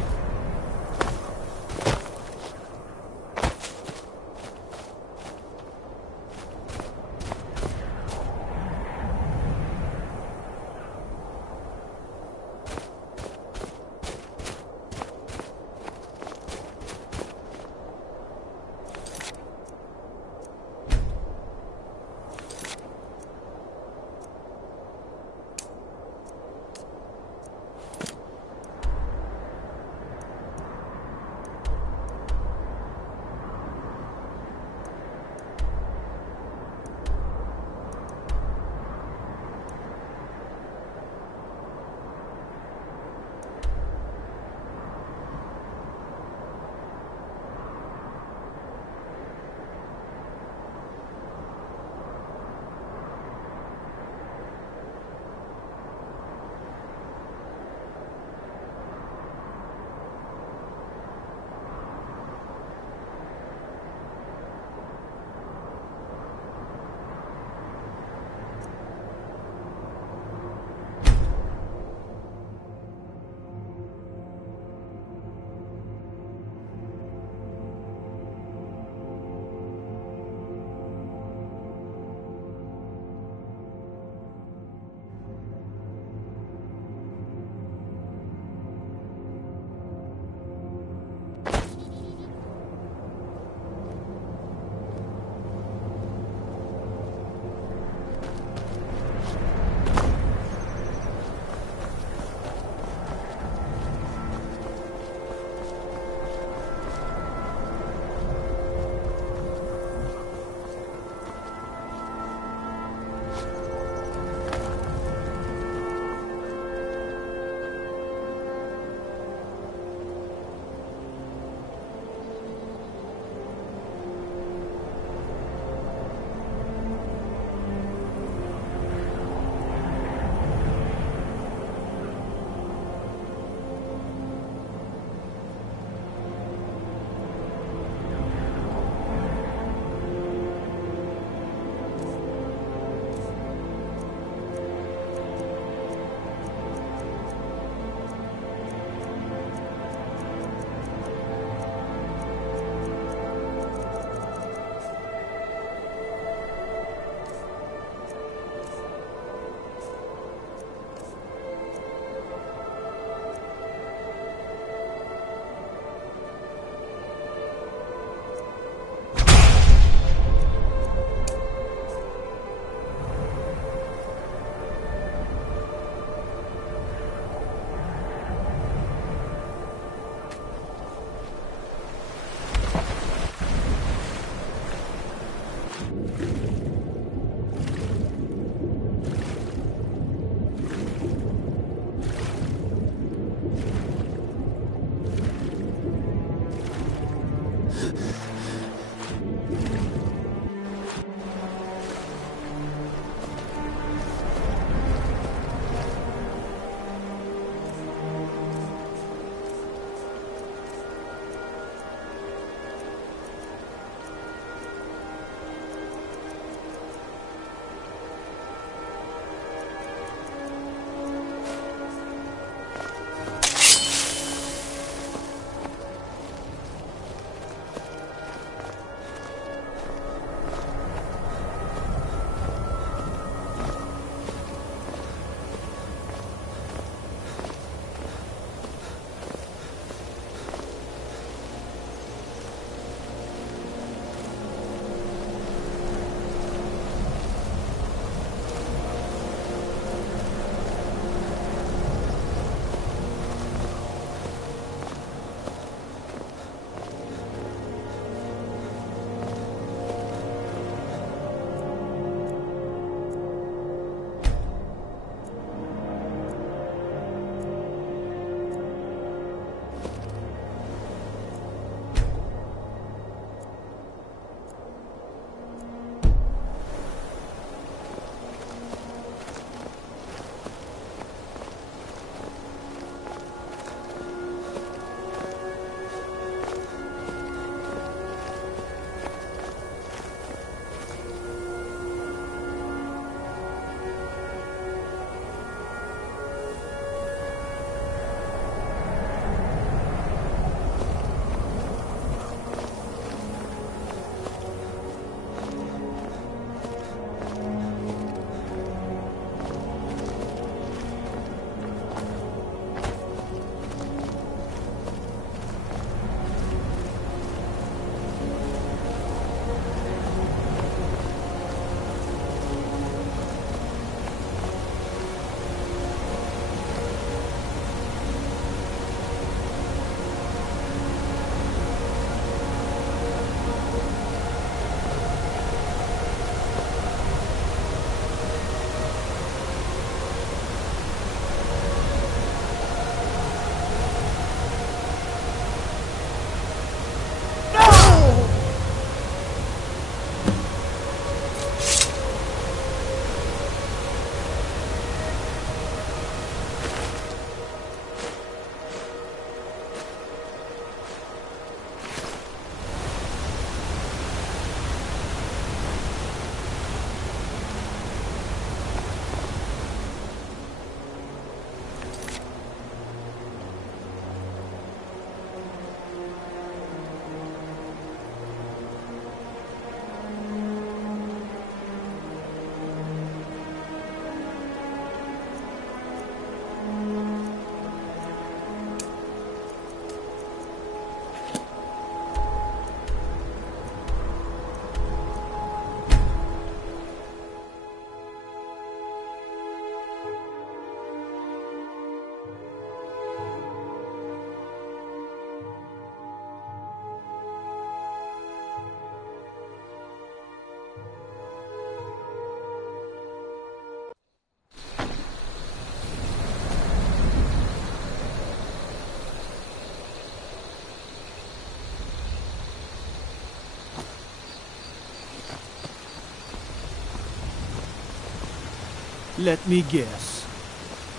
Let me guess.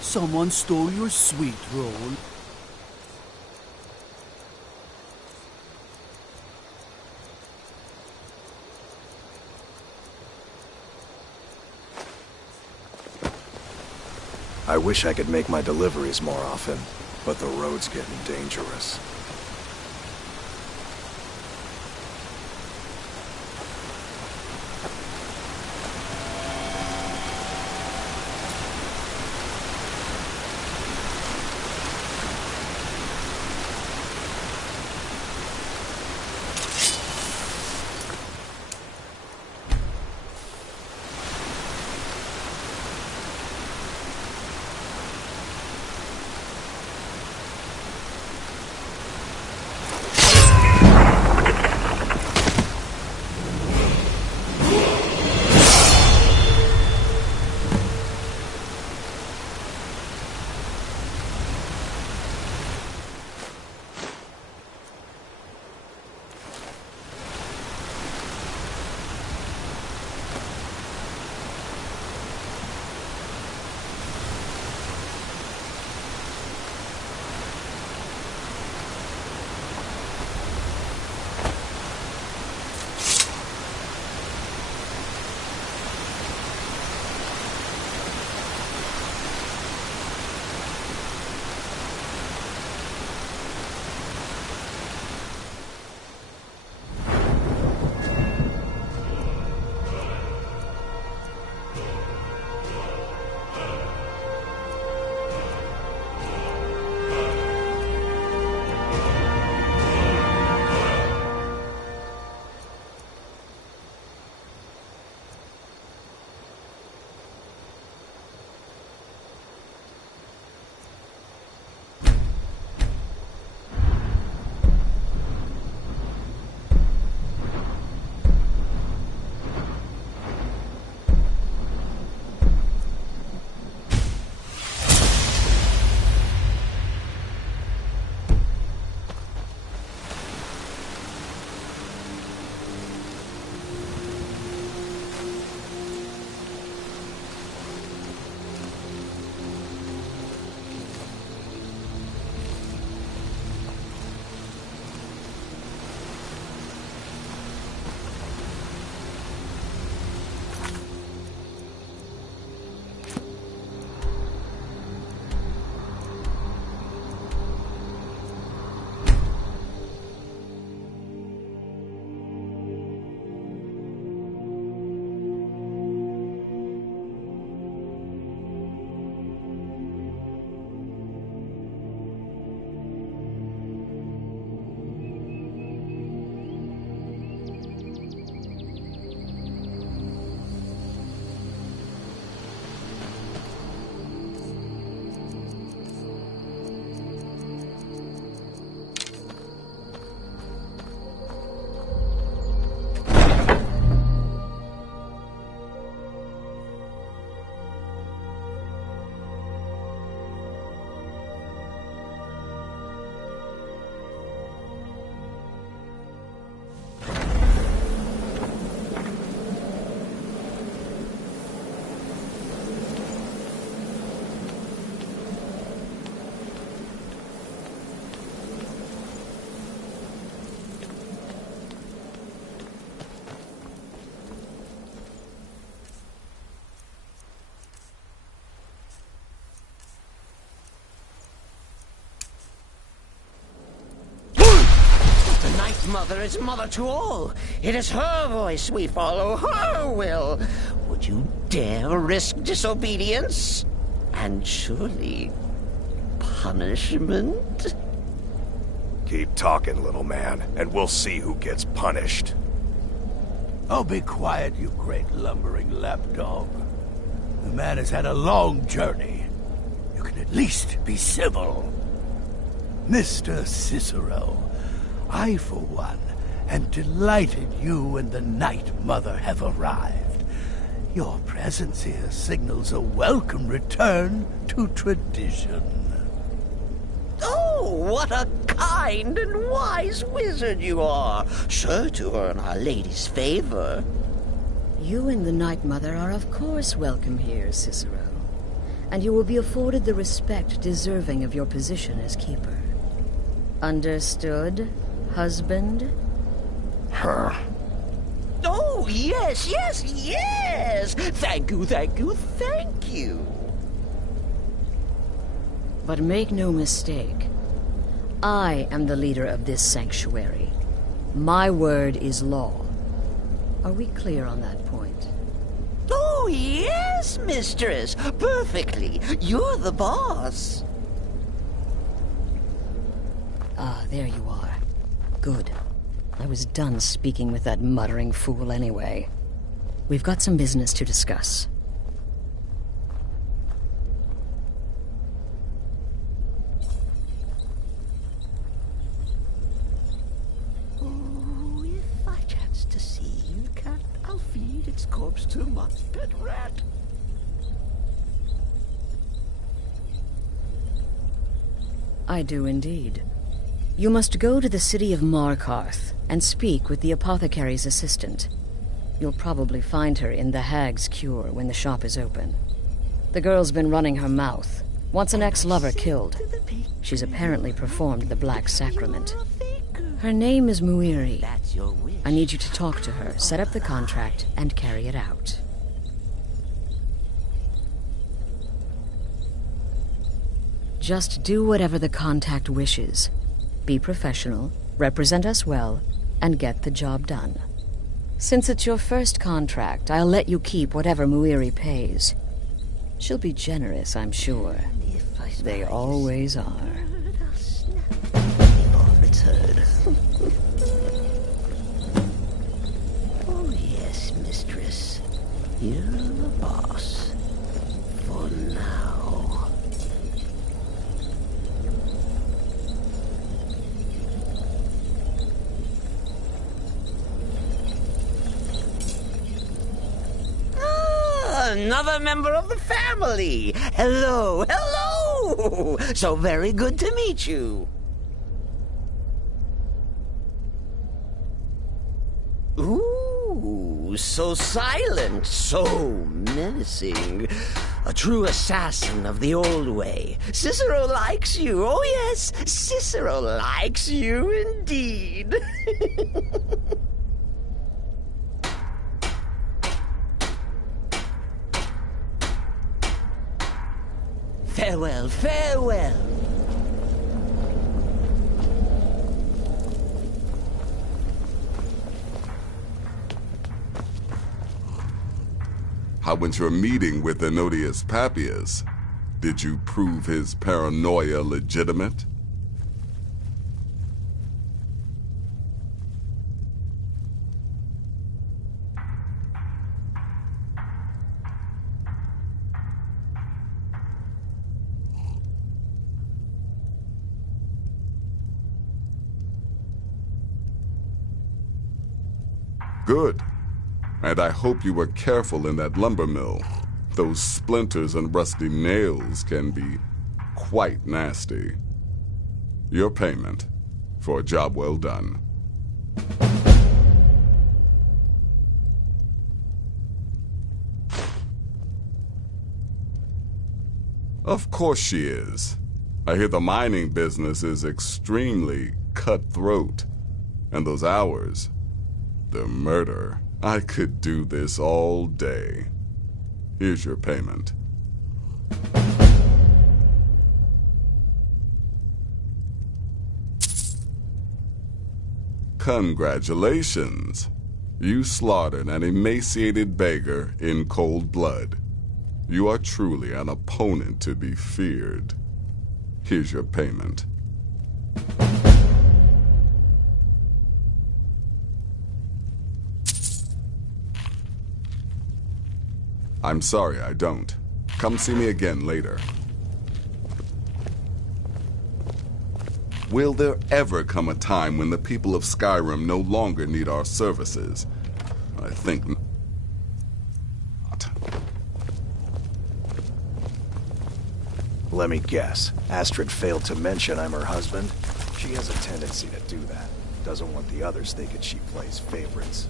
Someone stole your sweet roll. I wish I could make my deliveries more often, but the road's getting dangerous. Mother is mother to all. It is her voice we follow, her will. Would you dare risk disobedience? And surely punishment? Keep talking, little man, and we'll see who gets punished. Oh, be quiet, you great lumbering lapdog. The man has had a long journey. You can at least be civil. Mr. Cicero, I, for one, am delighted you and the Night Mother have arrived. Your presence here signals a welcome return to tradition. Oh, what a kind and wise wizard you are, sure to earn Our Lady's favor. You and the Night Mother are of course welcome here, Cicero. And you will be afforded the respect deserving of your position as keeper. Understood, husband? Huh? Oh, yes, yes, yes! Thank you, thank you, thank you! But make no mistake, I am the leader of this sanctuary. My word is law. Are we clear on that point? Oh, yes, mistress! Perfectly! You're the boss! Ah, there you are. Good. I was done speaking with that muttering fool anyway. We've got some business to discuss. Oh, if I chance to see you, cat, I'll feed its corpse to my pet rat. I do indeed. You must go to the city of Markarth and speak with the apothecary's assistant. You'll probably find her in the Hag's Cure when the shop is open. The girl's been running her mouth. Wants an ex-lover killed. She's apparently performed the Black Sacrament. Her name is Muiri. I need you to talk to her, set up the contract, and carry it out. Just do whatever the contact wishes. Be professional, represent us well, and get the job done. Since it's your first contract, I'll let you keep whatever Muiri pays. She'll be generous, I'm sure. They always are. It's heard. Oh, yes, mistress. You're the boss. For now. Another member of the family. Hello, hello. So very good to meet you. Ooh, so silent, so menacing. A true assassin of the old way. Cicero likes you. Oh, yes, Cicero likes you indeed. Farewell, farewell. How went your meeting with Enodius Papias? Did you prove his paranoia legitimate? Good. And I hope you were careful in that lumber mill. Those splinters and rusty nails can be quite nasty. Your payment for a job well done. Of course she is. I hear the mining business is extremely cutthroat. And those hours, the murder. I could do this all day. Here's your payment. Congratulations. You slaughtered an emaciated beggar in cold blood. You are truly an opponent to be feared. Here's your payment. I'm sorry, I don't. Come see me again later. Will there ever come a time when the people of Skyrim no longer need our services? I think not. Let me guess. Astrid failed to mention I'm her husband? She has a tendency to do that. Doesn't want the others thinking she plays favorites.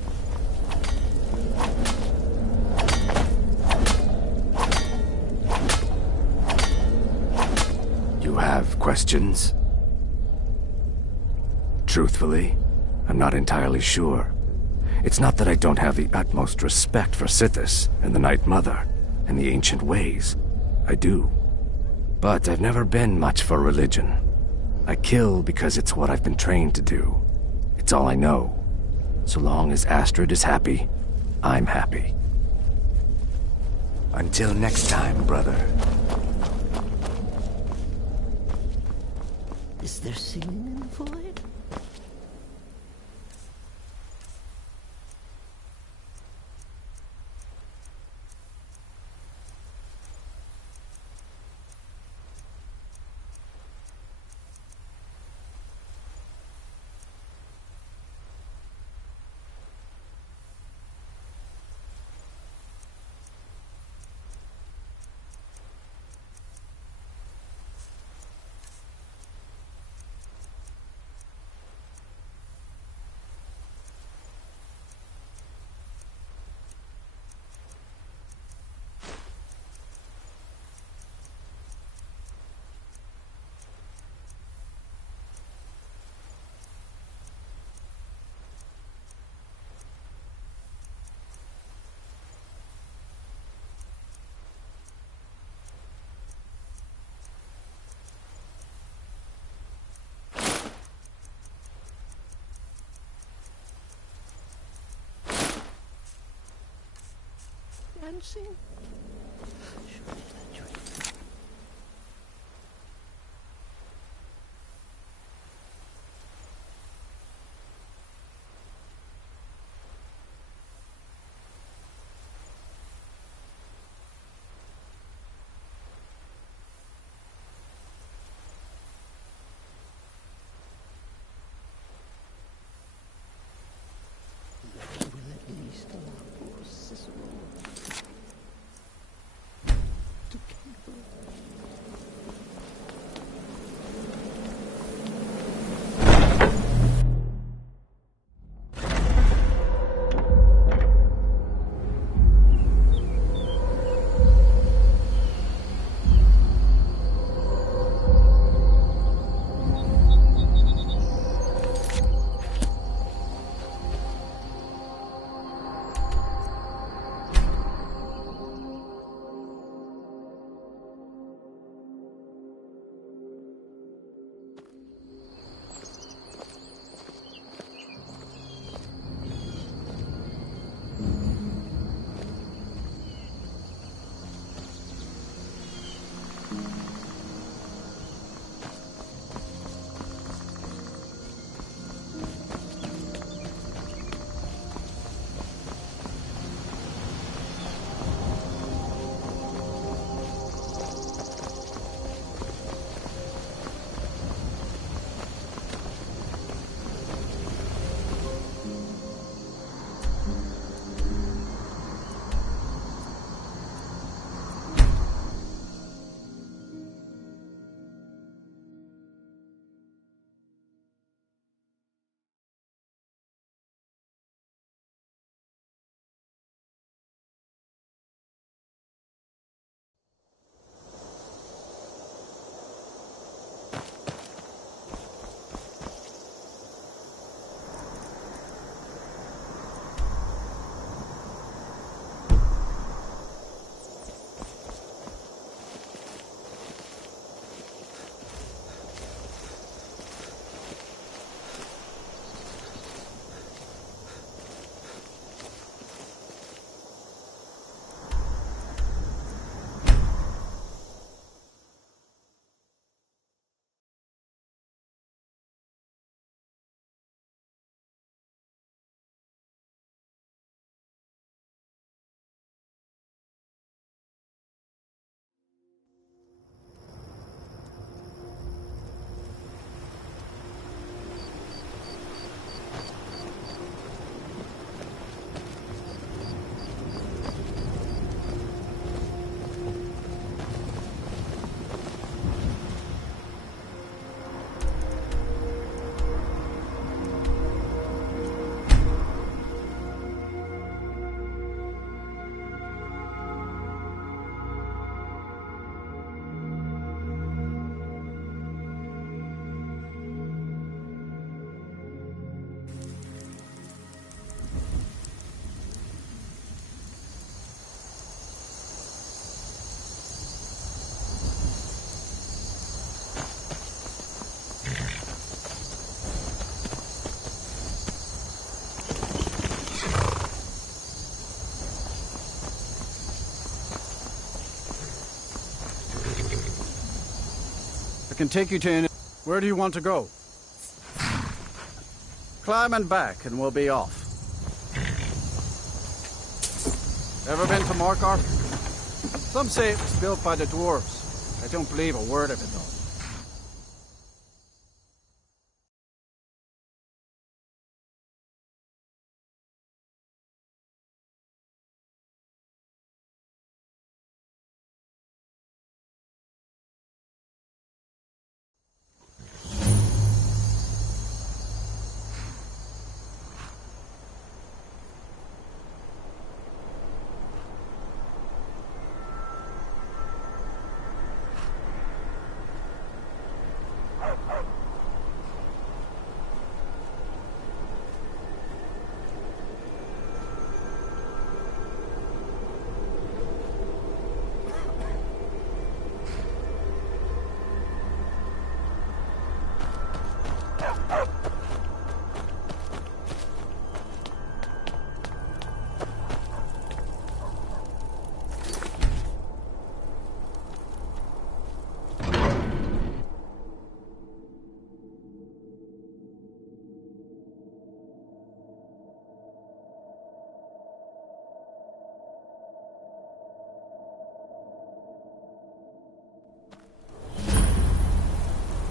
have questions? Truthfully, I'm not entirely sure. It's not that I don't have the utmost respect for Sithis and the Night Mother and the ancient ways. I do. But I've never been much for religion. I kill because it's what I've been trained to do. It's all I know. So long as Astrid is happy, I'm happy. Until next time, brother. Is there singing in the void? Dancing? Surely that's right. That will at least allow poor Cicero to cancel. can take you to any... Where do you want to go? Climb and back, and we'll be off. Ever been to Markarth? Some say it was built by the dwarves. I don't believe a word of it, though.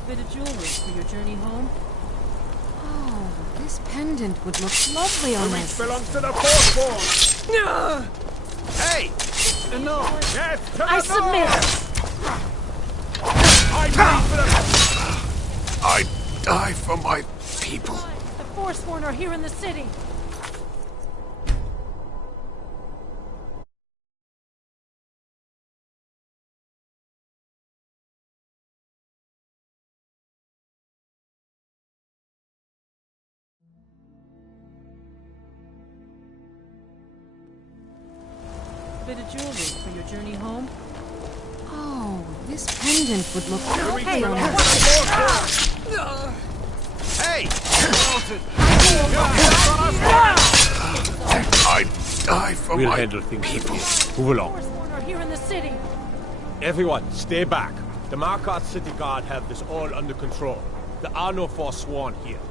Bit of jewelry for your journey home? Oh, this pendant would look lovely on The this. reach belongs to the Ps4. Hey! No! Yes, to the I submit! I die for my people. The Ps4 are here in the city. Bit of jewelry for your journey home? Oh, this pendant would look lovely on this. Hey! I die for We'll my handle things people. Move along. Ps4 are here in the city. Everyone, stay back. The Markarth City Guard have this all under control. There are no Forsworn here.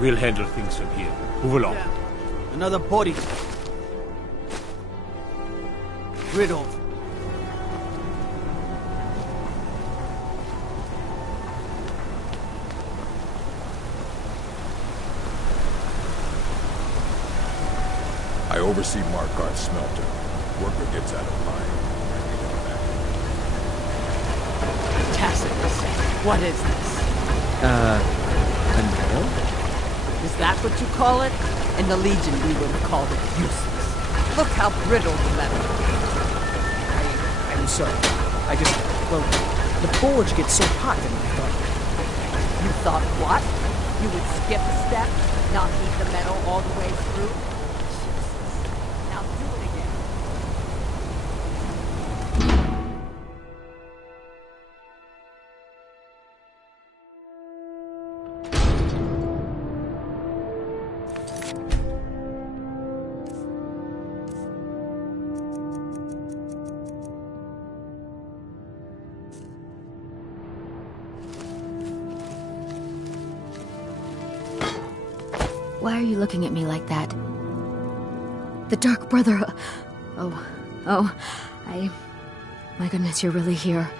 We'll handle things from here. Move along. Another body. Riddled. I oversee Markarth's smelter. Worker gets out of line. Tacitus, what is this? A medal? Is that what you call it? In the Legion, we would have called it useless. Look how brittle the metal is. I'm sorry. I just, well, the forge gets so hot and I thought... You thought what? You would skip a step? Not heat the metal all the way through? Now do it again. Why are you looking at me like that? The Dark Brother... My goodness, you're really here.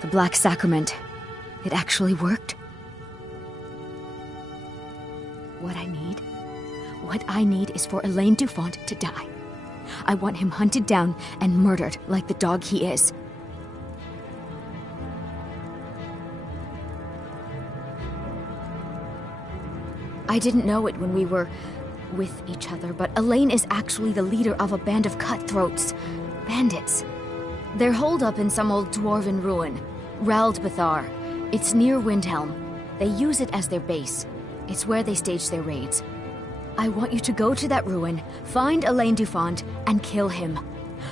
The Black Sacrament. It actually worked? What I need is for Elaine Dufont to die. I want him hunted down and murdered like the dog he is. I didn't know it when we were with each other, but Elaine is actually the leader of a band of cutthroats. Bandits. They're holed up in some old dwarven ruin. Raldbathar. It's near Windhelm. They use it as their base. It's where they stage their raids. I want you to go to that ruin, find Elaine Dufont, and kill him.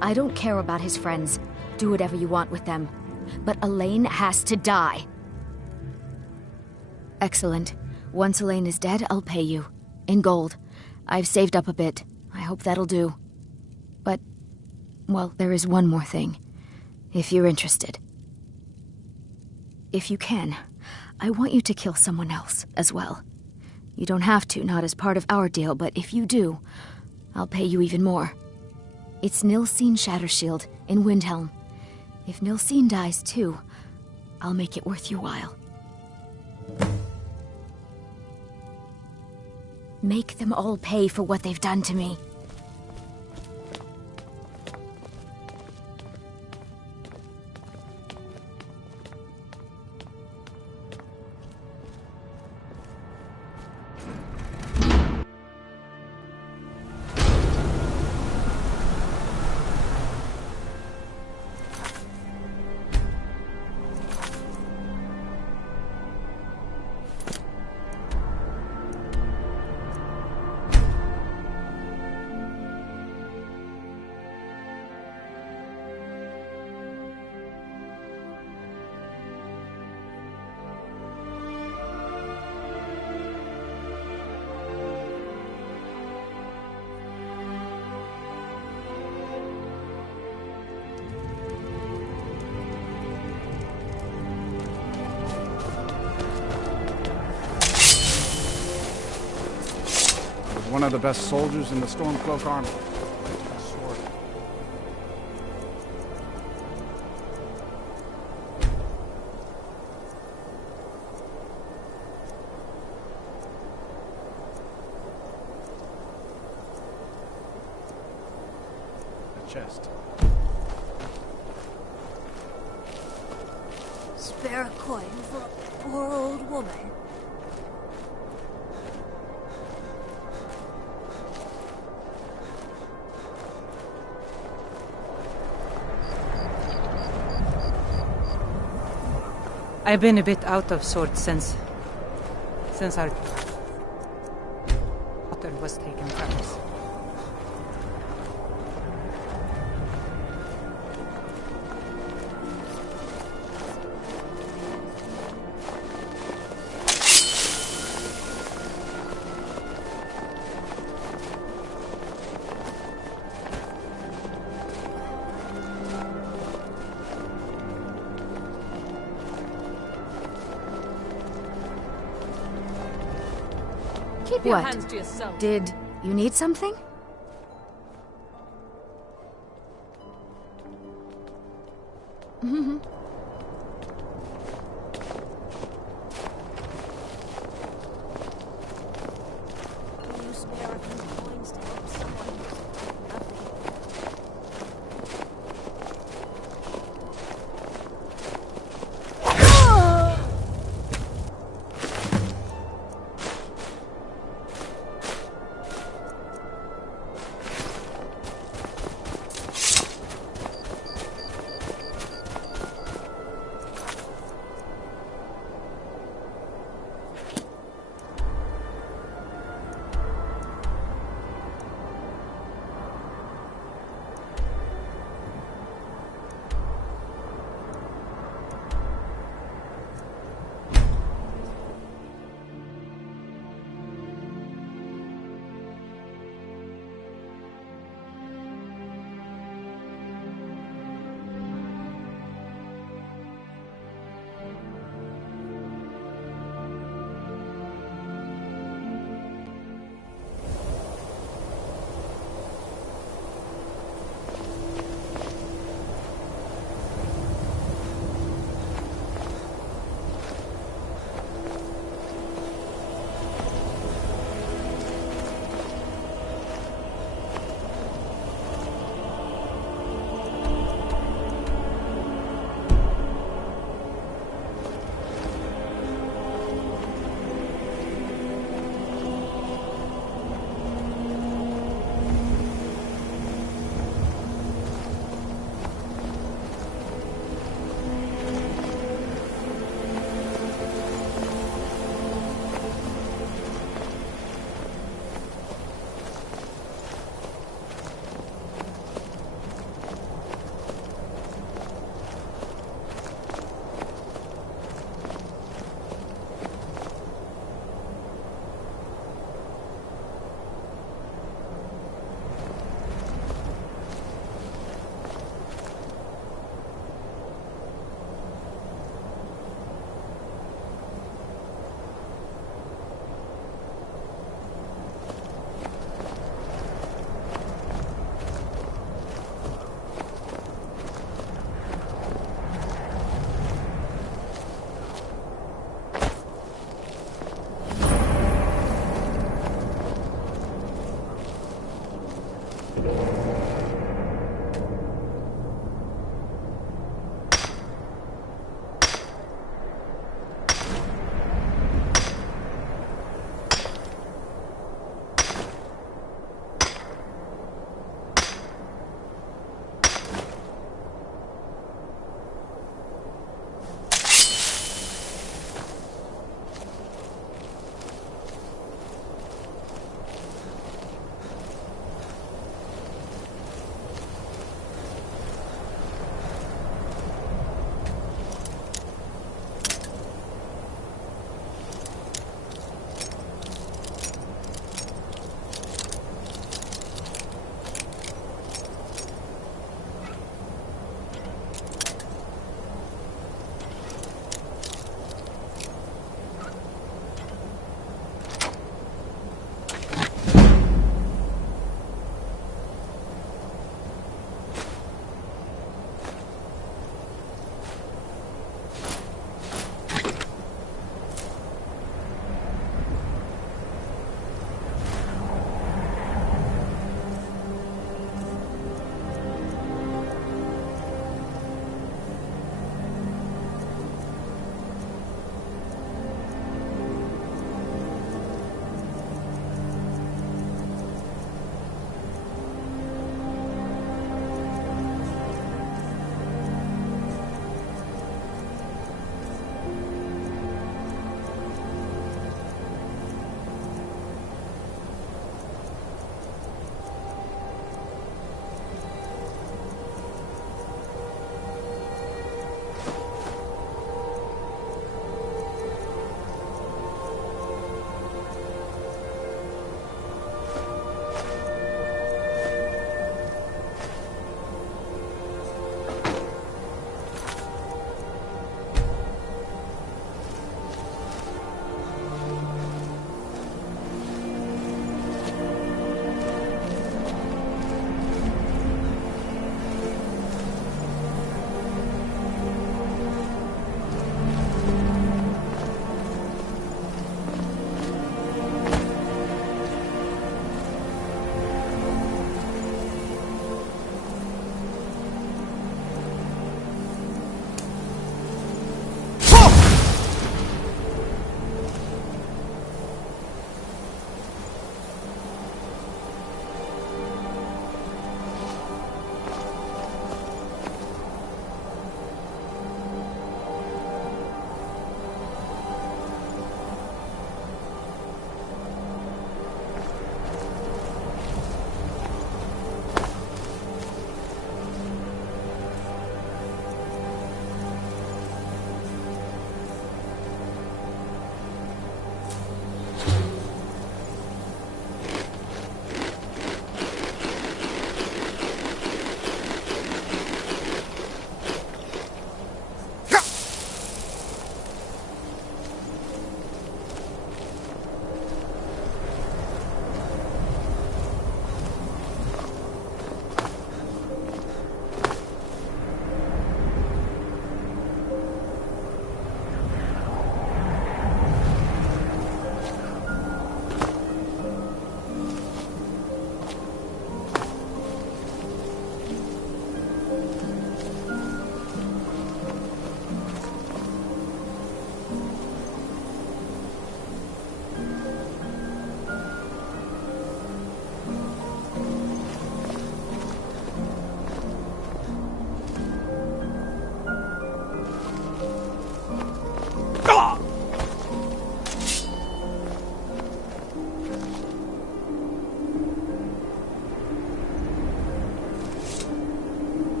I don't care about his friends. Do whatever you want with them. But Elaine has to die. Excellent. Once Elaine is dead, I'll pay you. In gold. I've saved up a bit. I hope that'll do. But, well, there is one more thing. If you're interested. If you can, I want you to kill someone else as well. You don't have to, not as part of our deal, but if you do, I'll pay you even more. It's Nilsine Shattershield in Windhelm. If Nilsine dies too, I'll make it worth your while. Make them all pay for what they've done to me. One of the best soldiers in the Stormcloak army. Sword. A chest. Spare a coin for a poor old woman. I've been a bit out of sorts since our daughter was taken from us. Keep your What? hands to yourself. Did you need something? Mm-hmm. Can you spare a few coins to help someone who's nothing?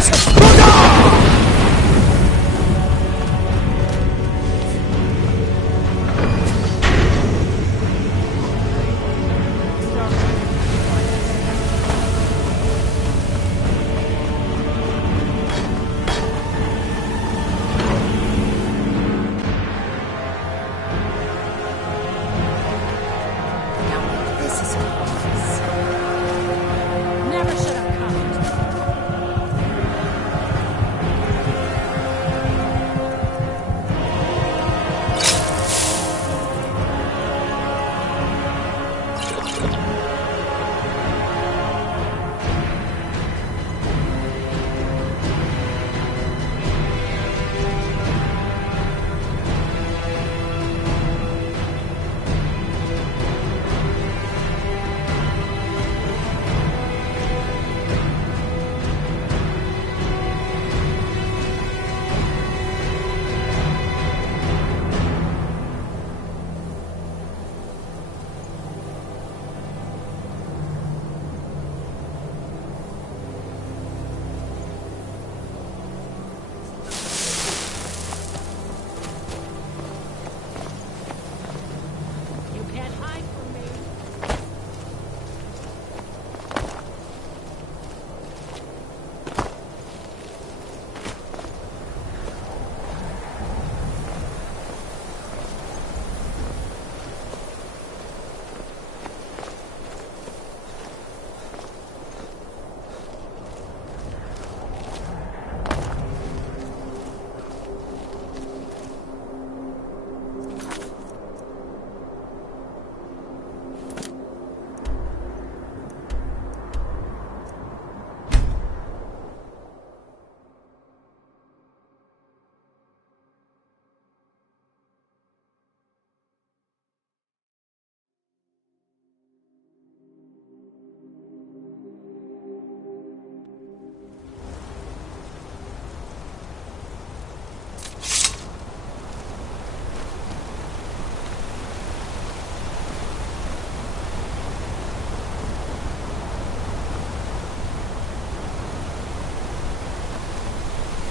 Never should have come. You can't hide from me.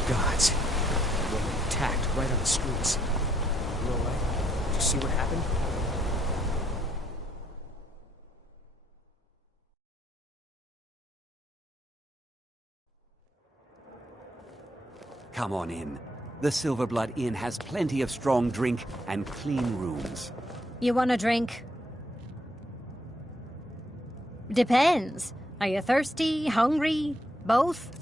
Gods. Woman attacked right on the streets. You alright? Did you see what happened? Come on in. The Silverblood Inn has plenty of strong drink and clean rooms. You want a drink? Depends. Are you thirsty, hungry, both?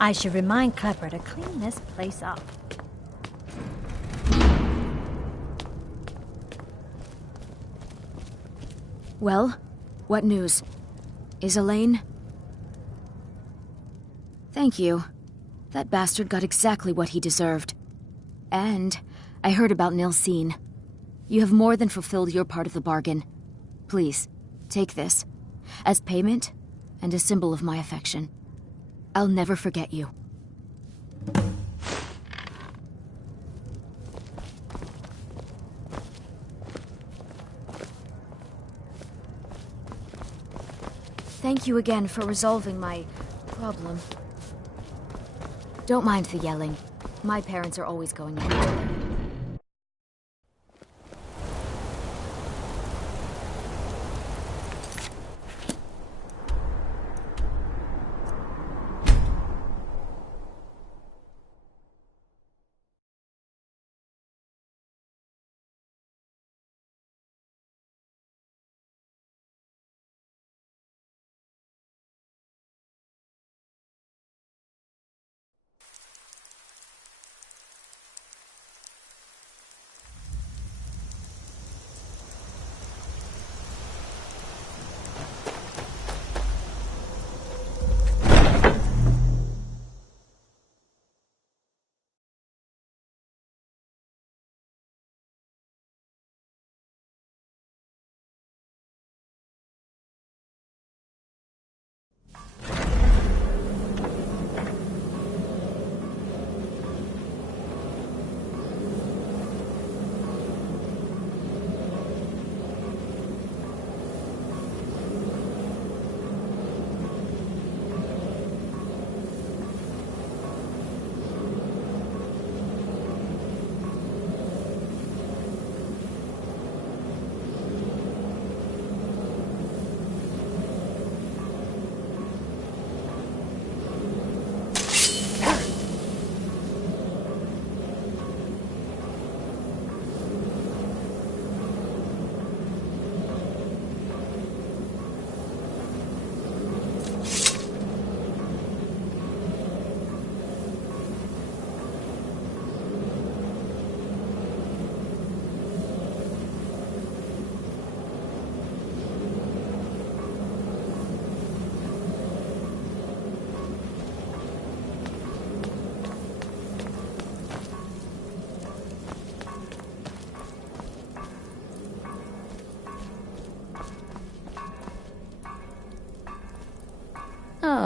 I should remind Klepper to clean this place up. Well, what news? Is Elaine? Thank you. That bastard got exactly what he deserved. And I heard about Nilsine. You have more than fulfilled your part of the bargain. Please, take this. As payment, and a symbol of my affection. I'll never forget you. Thank you again for resolving my problem. Don't mind the yelling. My parents are always going at each other.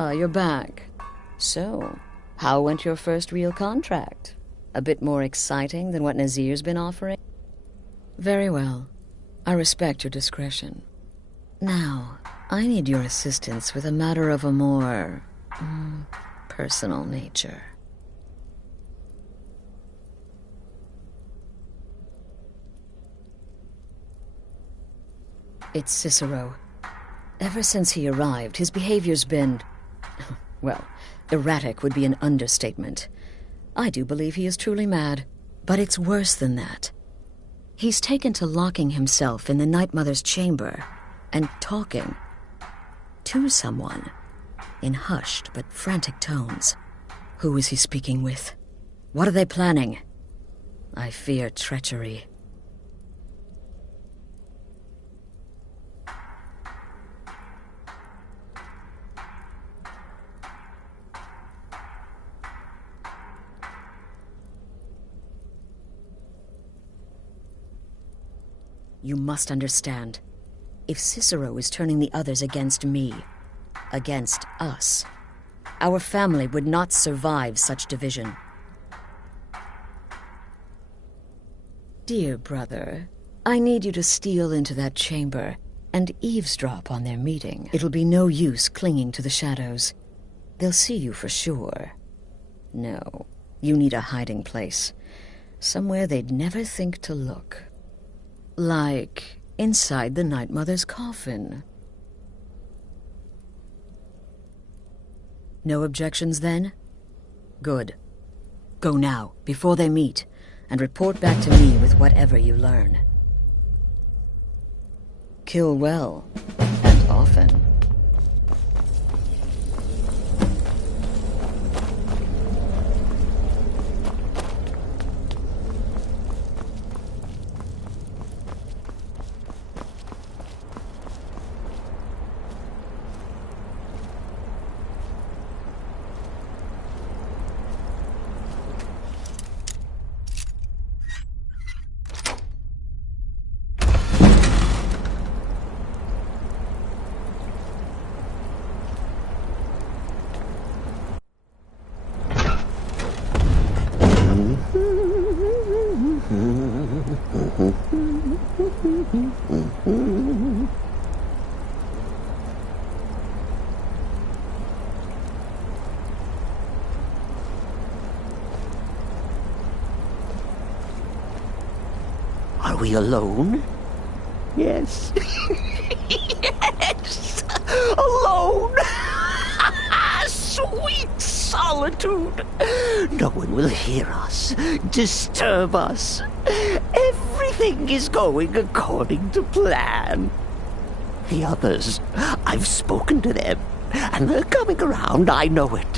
Ah, you're back. So, how went your first real contract? A bit more exciting than what Nazir's been offering? Very well. I respect your discretion. Now, I need your assistance with a matter of a more... personal nature. It's Cicero. Ever since he arrived, his behavior's been... well, erratic would be an understatement. I do believe he is truly mad, but it's worse than that. He's taken to locking himself in the Night Mother's chamber and talking to someone in hushed but frantic tones. Who is he speaking with? What are they planning? I fear treachery. You must understand. If Cicero is turning the others against me, against us, our family would not survive such division. Dear brother, I need you to steal into that chamber and eavesdrop on their meeting. It'll be no use clinging to the shadows. They'll see you for sure. No, you need a hiding place. Somewhere they'd never think to look. Like inside the Night Mother's coffin. No objections, then? Good. Go now, before they meet, and report back to me with whatever you learn. Kill well, and often. Are we alone? Yes. Yes! Alone! Sweet solitude! No one will hear us, disturb us. Everything is going according to plan. The others, I've spoken to them, and they're coming around, I know it.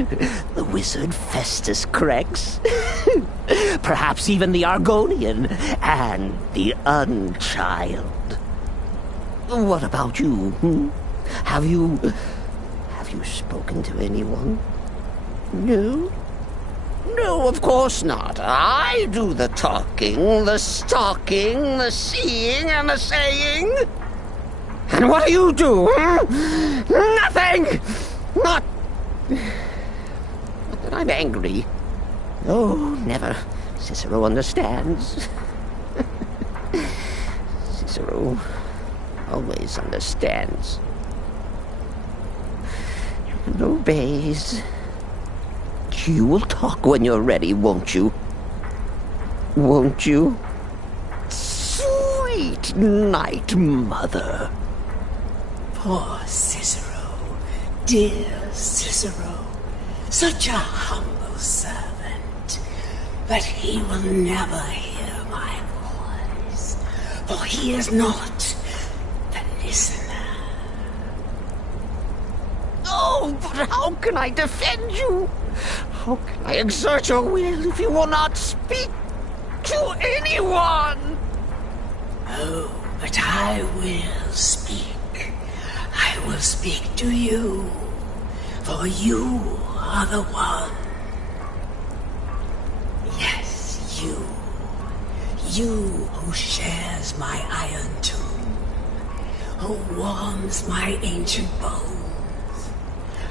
The wizard Festus Crex. Perhaps even the Argonian and the Unchild. What about you? Have you spoken to anyone? No? No, of course not. I do the talking, the stalking, the seeing, and the saying. And what do you do? Nothing! Not that I'm angry. Oh, never. Cicero understands. Cicero always understands. And obeys. You will talk when you're ready, won't you? Won't you? Sweet Night Mother. Poor Cicero, dear Cicero, such a humble servant, but he will never hear my voice, for he is not the listener. Oh, but how can I defend you? How can I exert your will if you will not speak to anyone? Oh, but I will speak. I will speak to you, for you are the one. Yes, you. You who shares my iron tomb, who warms my ancient bones.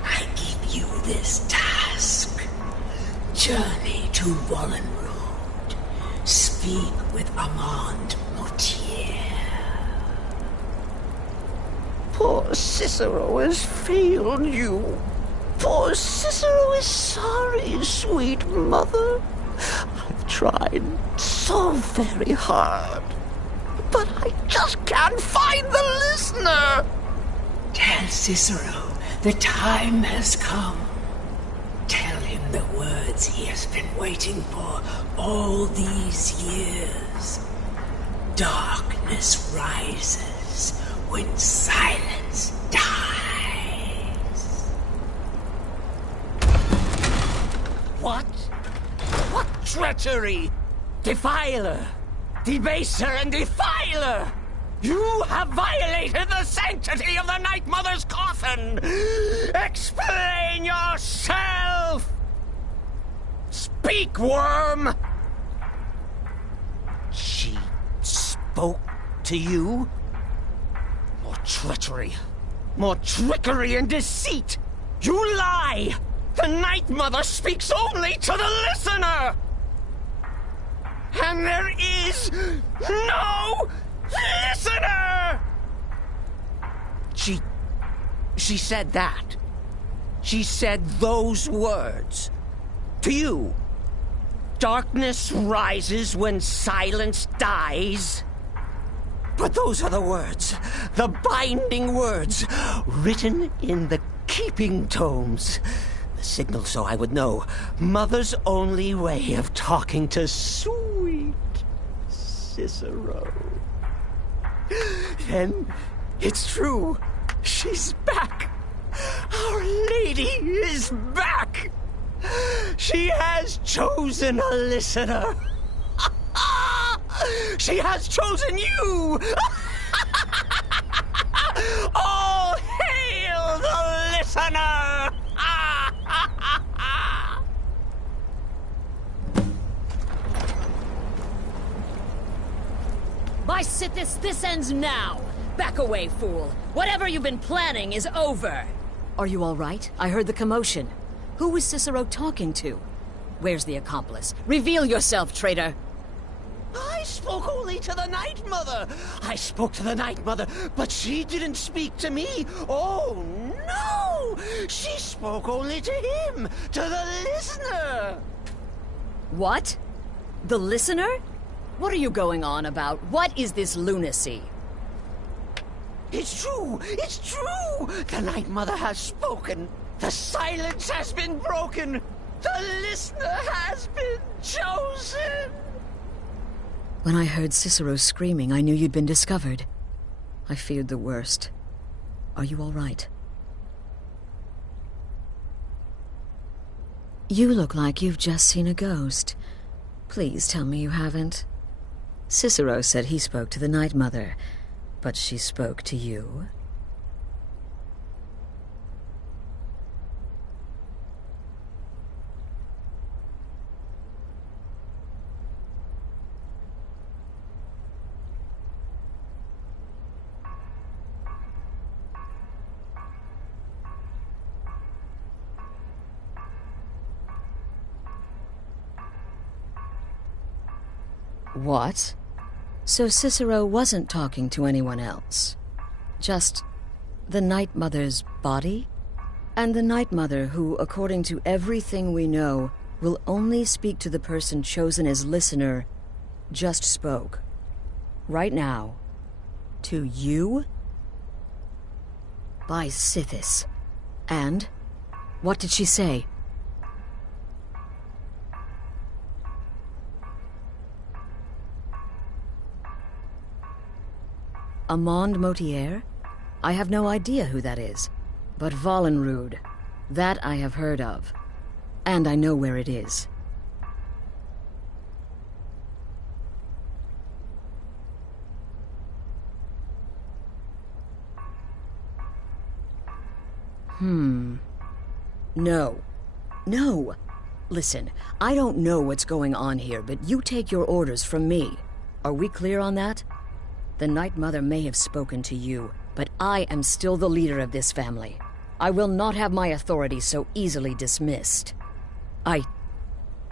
I give this task. Journey to Wallenrood. Speak with Armand Mortier. Poor Cicero has failed you. Poor Cicero is sorry, sweet mother. I've tried so very hard, but I just can't find the listener. Tell Cicero the time has come. Tell him the words he has been waiting for all these years. Darkness rises when silence dies. What? What treachery! Defiler! Debaser and defiler! You have violated the sanctity of the Night Mother's coffin! Explain yourself! Speak, worm! She spoke to you? More treachery, more trickery and deceit! You lie! The Night Mother speaks only to the listener! And there is no listener! She said that. She said those words. To you. Darkness rises when silence dies. But those are the words, the binding words, written in the keeping tomes. The signal so I would know. Mother's only way of talking to sweet Cicero. Then it's true. She's back. Our Lady is back. She has chosen a listener. She has chosen you. All hail the listener. By Sithis, this ends now! Back away, fool! Whatever you've been planning is over! Are you all right? I heard the commotion. Who was Cicero talking to? Where's the accomplice? Reveal yourself, traitor! I spoke only to the Night Mother. I spoke to the Night Mother, but she didn't speak to me. Oh, no! She spoke only to him, to the listener. What? The listener? What are you going on about? What is this lunacy? It's true! It's true! The Night Mother has spoken. The silence has been broken. The listener has been chosen. When I heard Cicero screaming, I knew you'd been discovered. I feared the worst. Are you all right? You look like you've just seen a ghost. Please tell me you haven't. Cicero said he spoke to the Night Mother, but she spoke to you? What? So Cicero wasn't talking to anyone else? Just the Night Mother's body? And the Night Mother who, according to everything we know, will only speak to the person chosen as listener, just spoke. Right now. To you? By Sithis. And? What did she say? Armand Mortier? I have no idea who that is. But Wallenrood, that I have heard of. And I know where it is. No. No! Listen, I don't know what's going on here, but you take your orders from me. Are we clear on that? The Night Mother may have spoken to you, but I am still the leader of this family. I will not have my authority so easily dismissed. I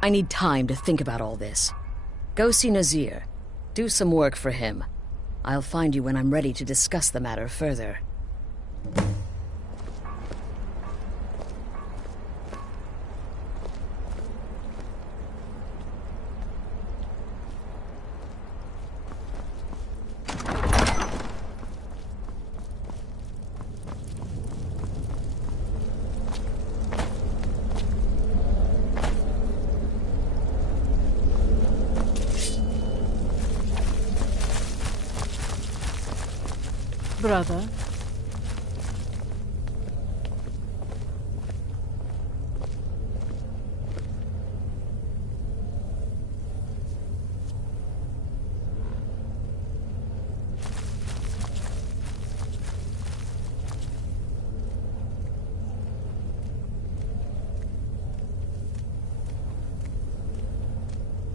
need time to think about all this. Go see Nazir. Do some work for him. I'll find you when I'm ready to discuss the matter further. Brother.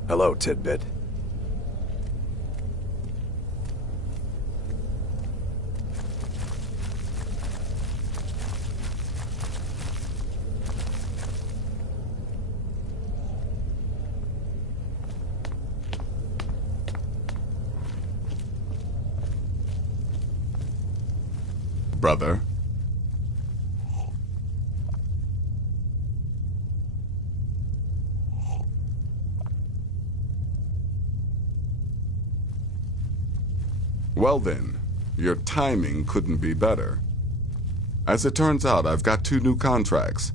Hello, Tidbit. Brother. Well then, your timing couldn't be better. As it turns out, I've got 2 new contracts.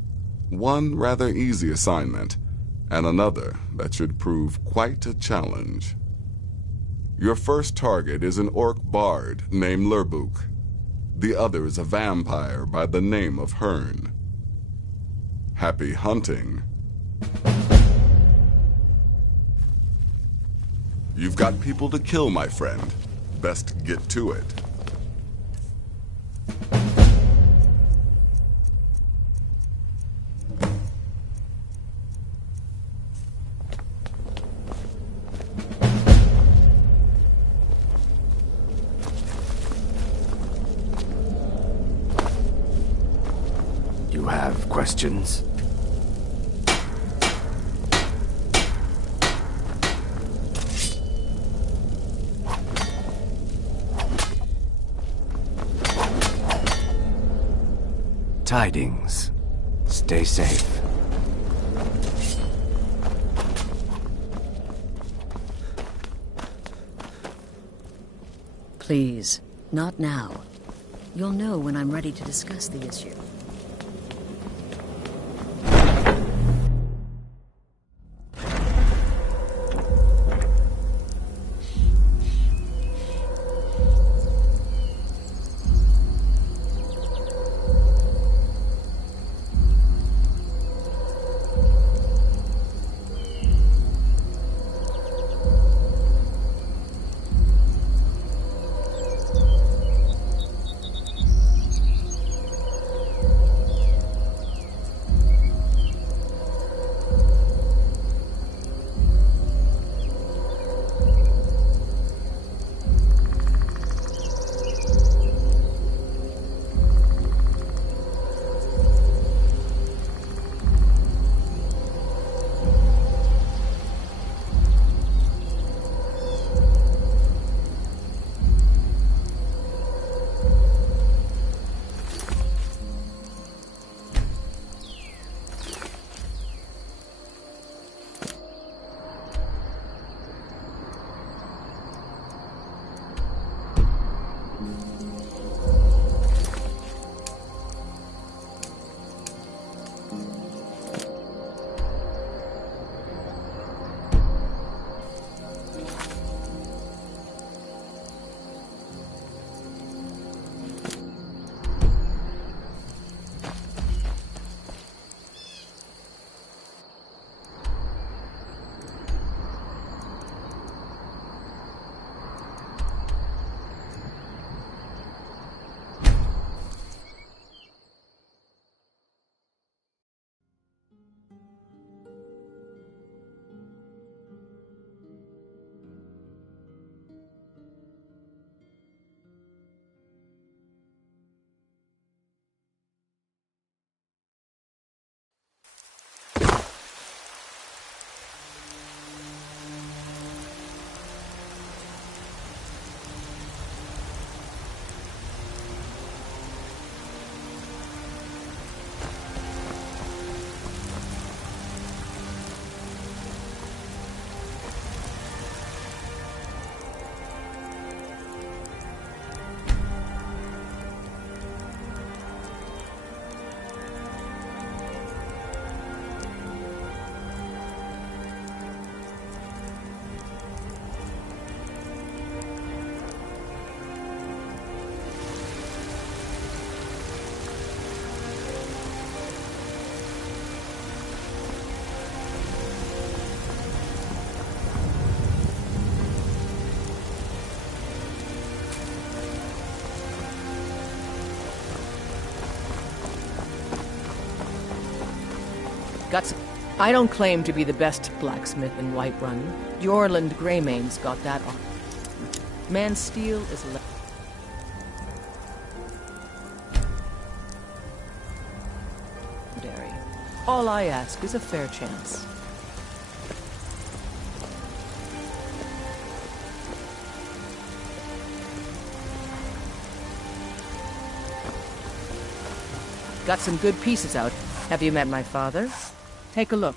One rather easy assignment, and another that should prove quite a challenge. Your first target is an orc bard named Lurbuk. The other is a vampire by the name of Hearn. Happy hunting. You've got people to kill, my friend. Best get to it. You have questions? Tidings. Stay safe. Please, not now. You'll know when I'm ready to discuss the issue. I don't claim to be the best blacksmith in Whiterun. Jorland Greymane's got that on. Man's steel is legendary. All I ask is a fair chance. Got some good pieces out. Have you met my father? Take a look.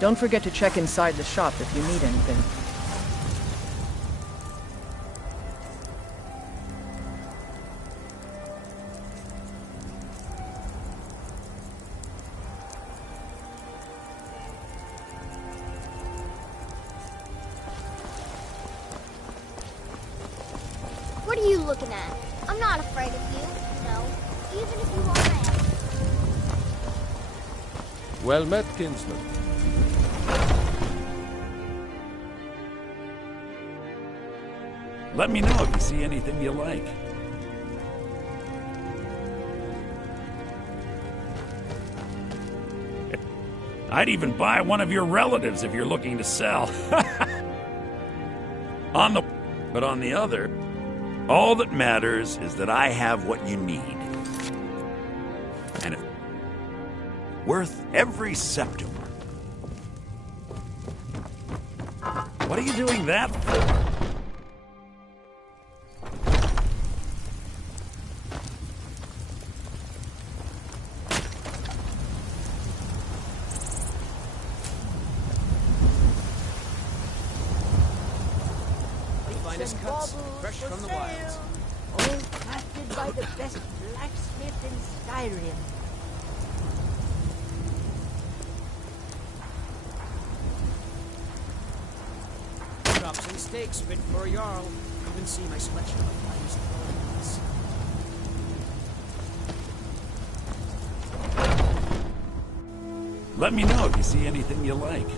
Don't forget to check inside the shop if you need anything. What are you looking at? I'm not afraid of you, no. Even if you are mad. Well met, kinsman. Let me know if you see anything you like. I'd even buy one of your relatives if you're looking to sell. But on the other, all that matters is that I have what you need. And it's worth every septum. What are you doing that for? Finest cuts, fresh from the wilds. All crafted by the best blacksmith in Skyrim. Chops and steaks fit for a Jarl. Even see my selection of finest clothings. Let me know if you see anything you like.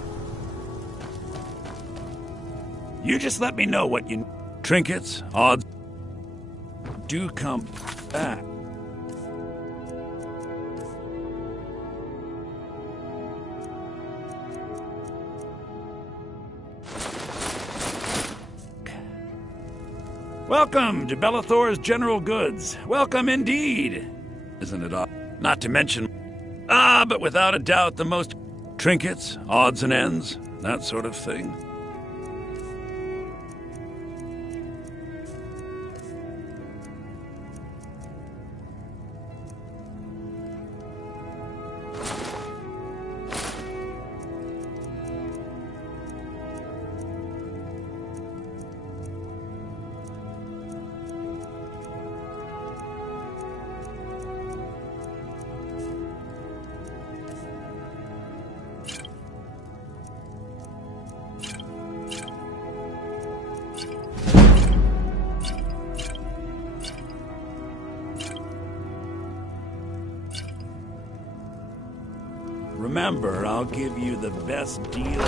You just let me know what you... Trinkets, odds... do come back. Welcome to Bellathor's General Goods. Welcome indeed. Isn't it odd? Not to mention... but without a doubt the most... Trinkets, odds and ends, that sort of thing. Remember, I'll give you the best deal.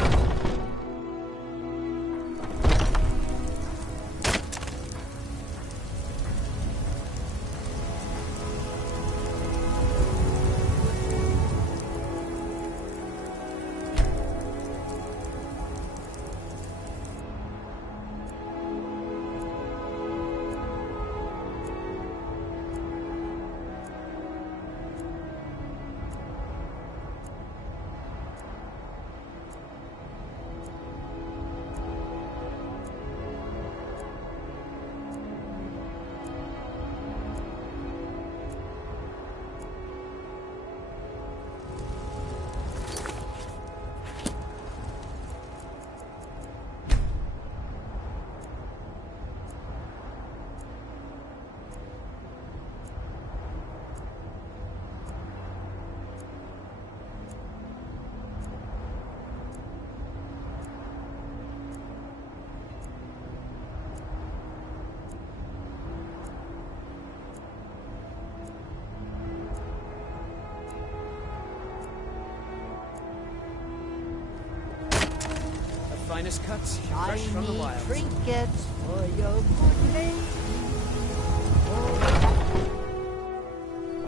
finest cuts, fresh from the Shiny wild. trinkets for your good lady.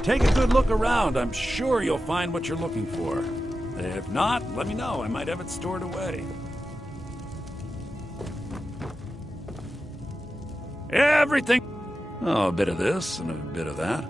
Take a good look around. I'm sure you'll find what you're looking for. If not, let me know. I might have it stored away. Everything. Oh, a bit of this and a bit of that.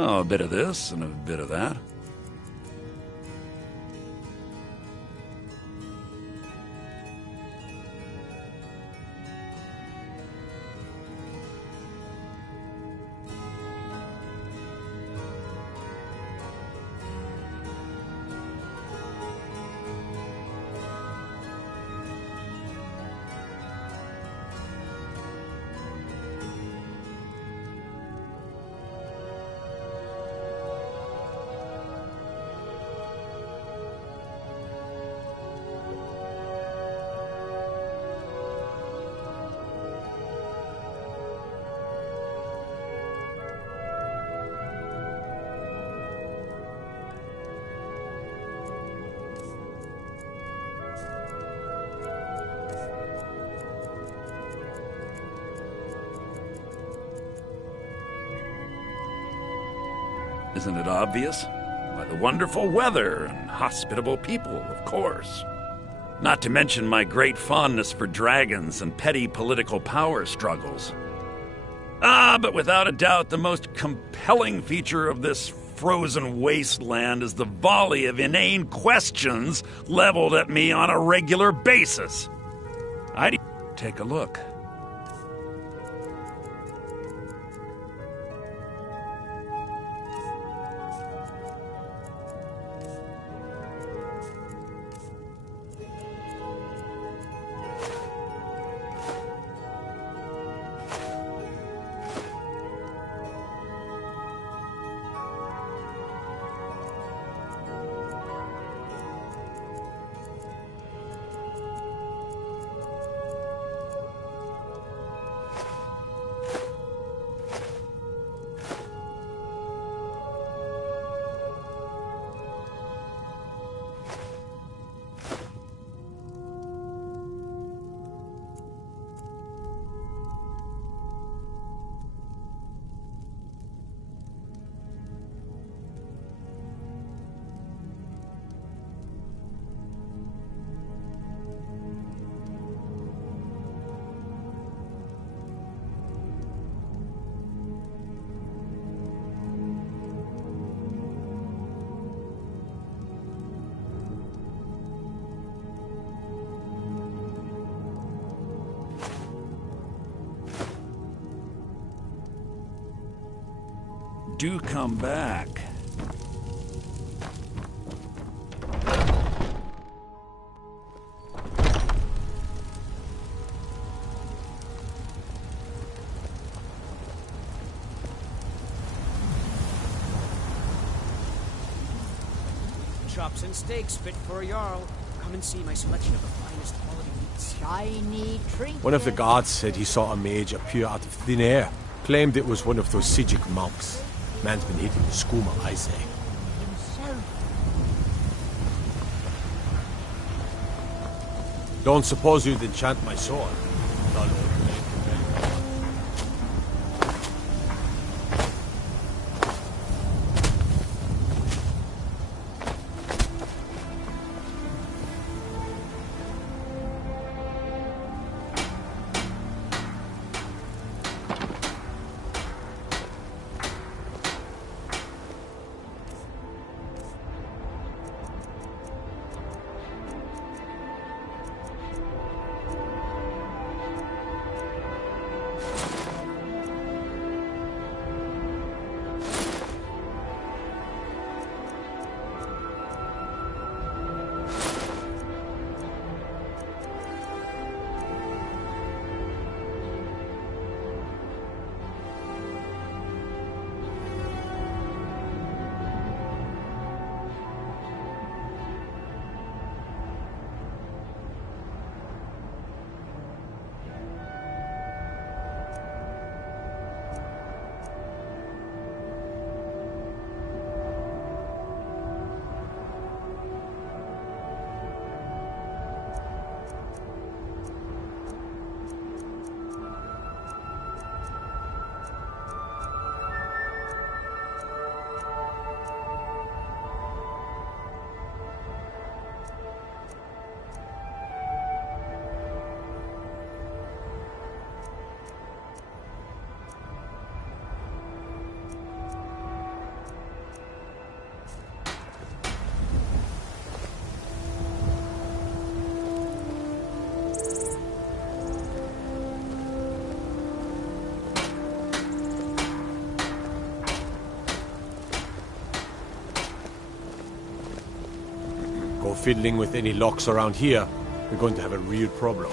Oh, a bit of this and a bit of that. Isn't it obvious? By the wonderful weather and hospitable people, of course. Not to mention my great fondness for dragons and petty political power struggles. But without a doubt, the most compelling feature of this frozen wasteland is the volley of inane questions leveled at me on a regular basis. I'd take a look. do come back. Chops and steaks fit for a Jarl. Come and see my selection of the finest quality meats. Shiny trinkets. One of the guards said he saw a mage appear out of thin air. Claimed it was one of those Sijic monks. Man's been hitting the skooma, I say. Himself. Don't suppose you'd enchant my sword? Go fiddling with any locks around here, we're going to have a real problem.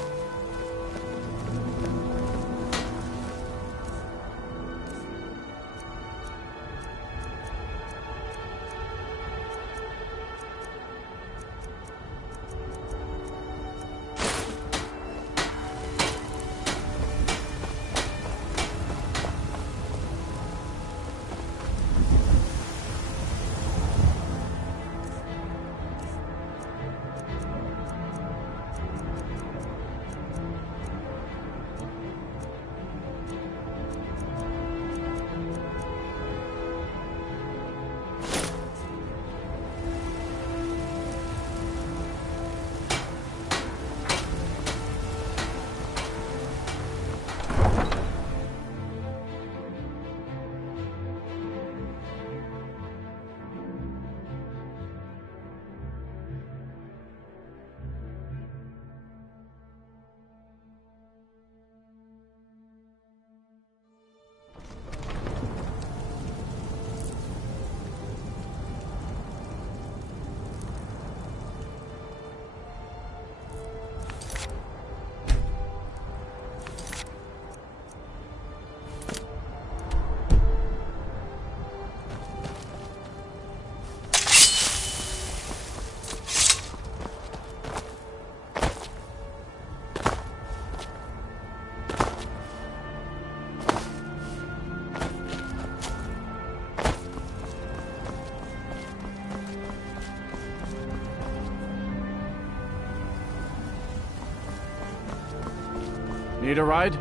Need a ride?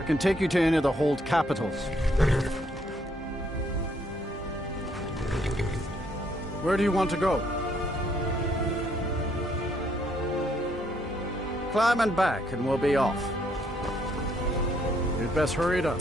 I can take you to any of the hold capitals. Where do you want to go? Climb and back and we'll be off. You'd best hurry it up.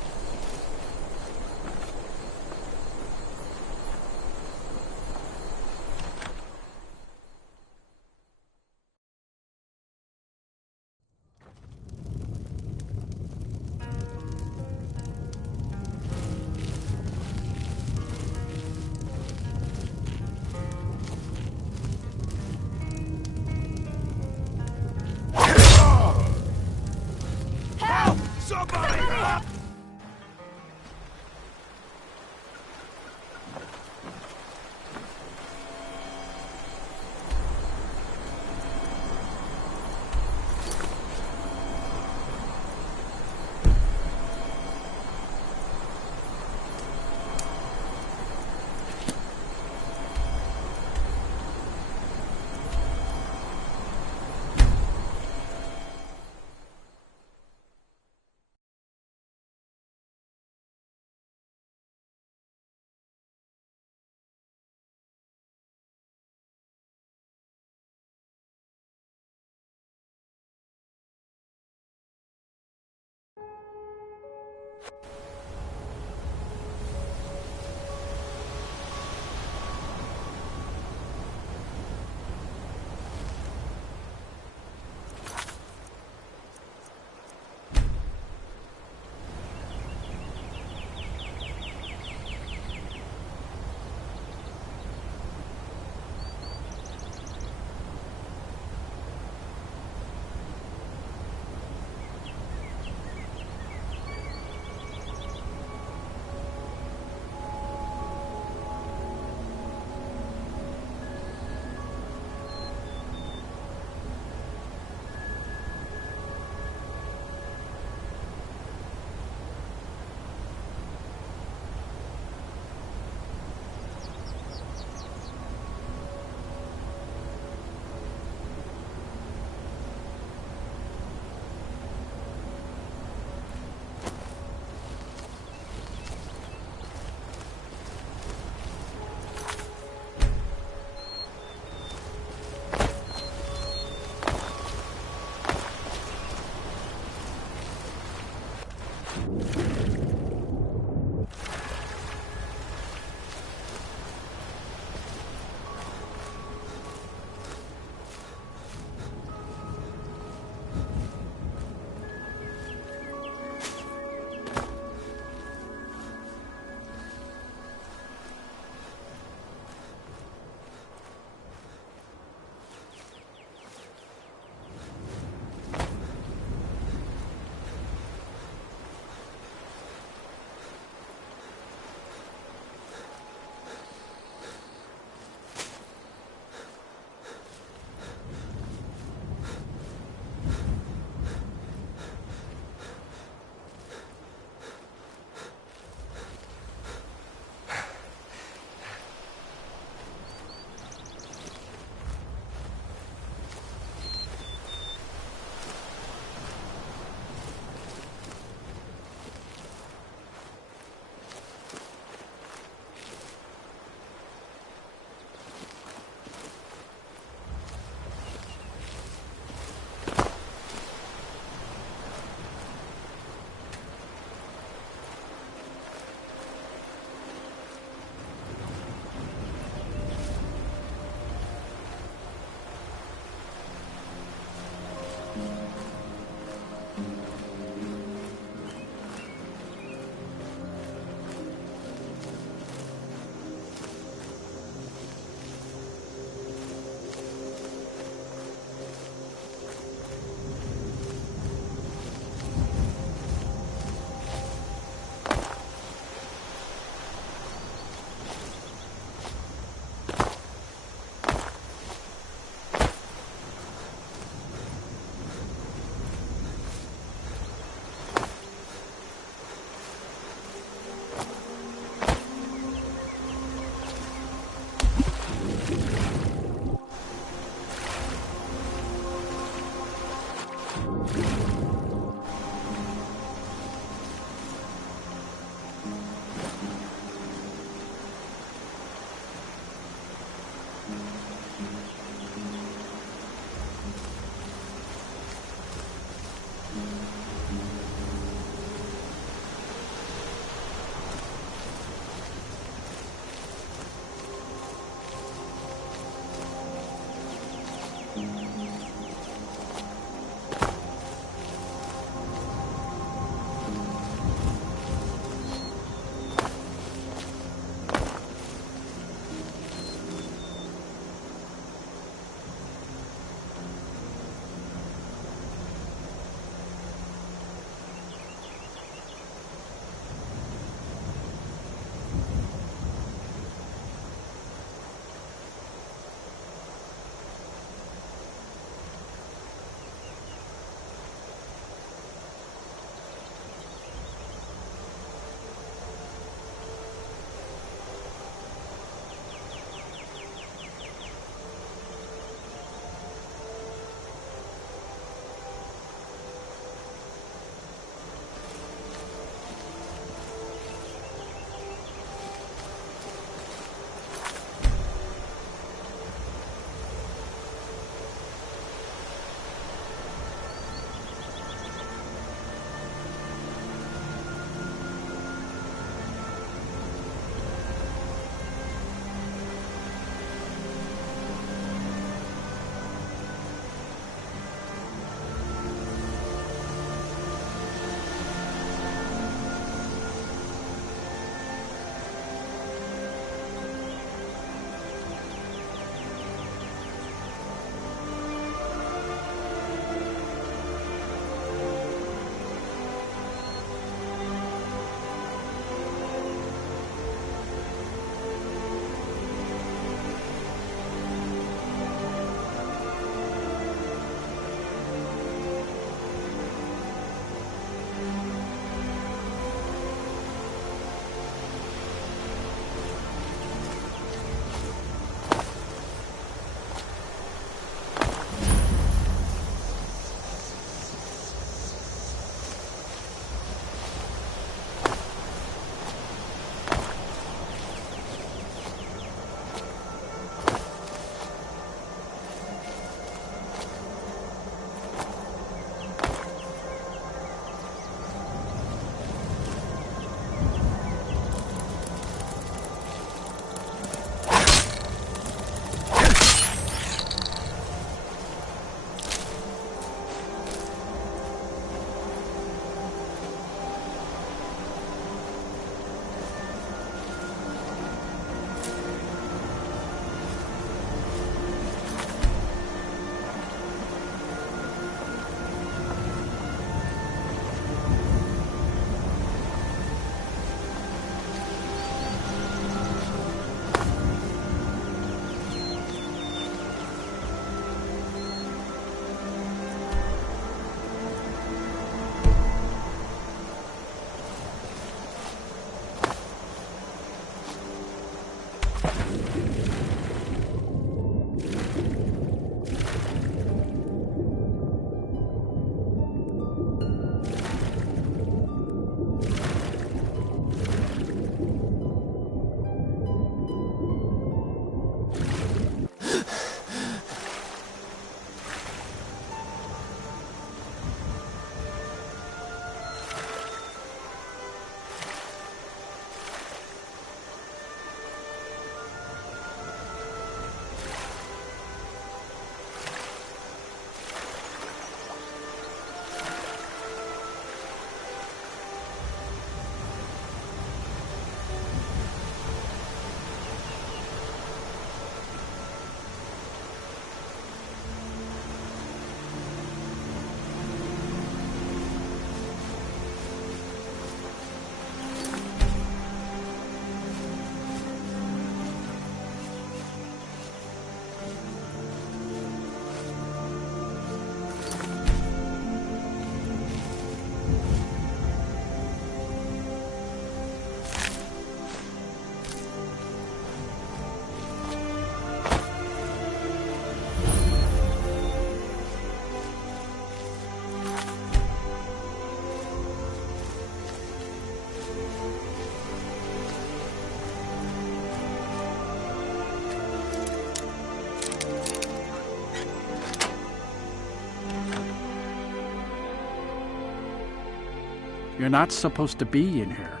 You're not supposed to be in here.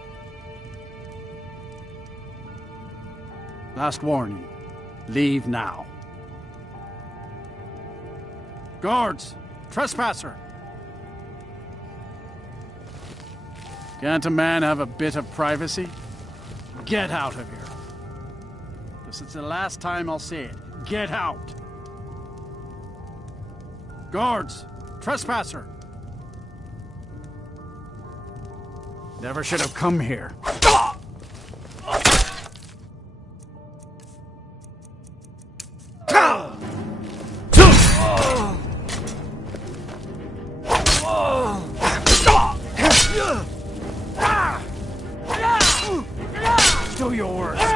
Last warning. Leave now. Guards! Trespasser! Can't a man have a bit of privacy? Get out of here. This is the last time I'll say it. Get out! Guards! Trespasser! Never should have come here. Do your worst.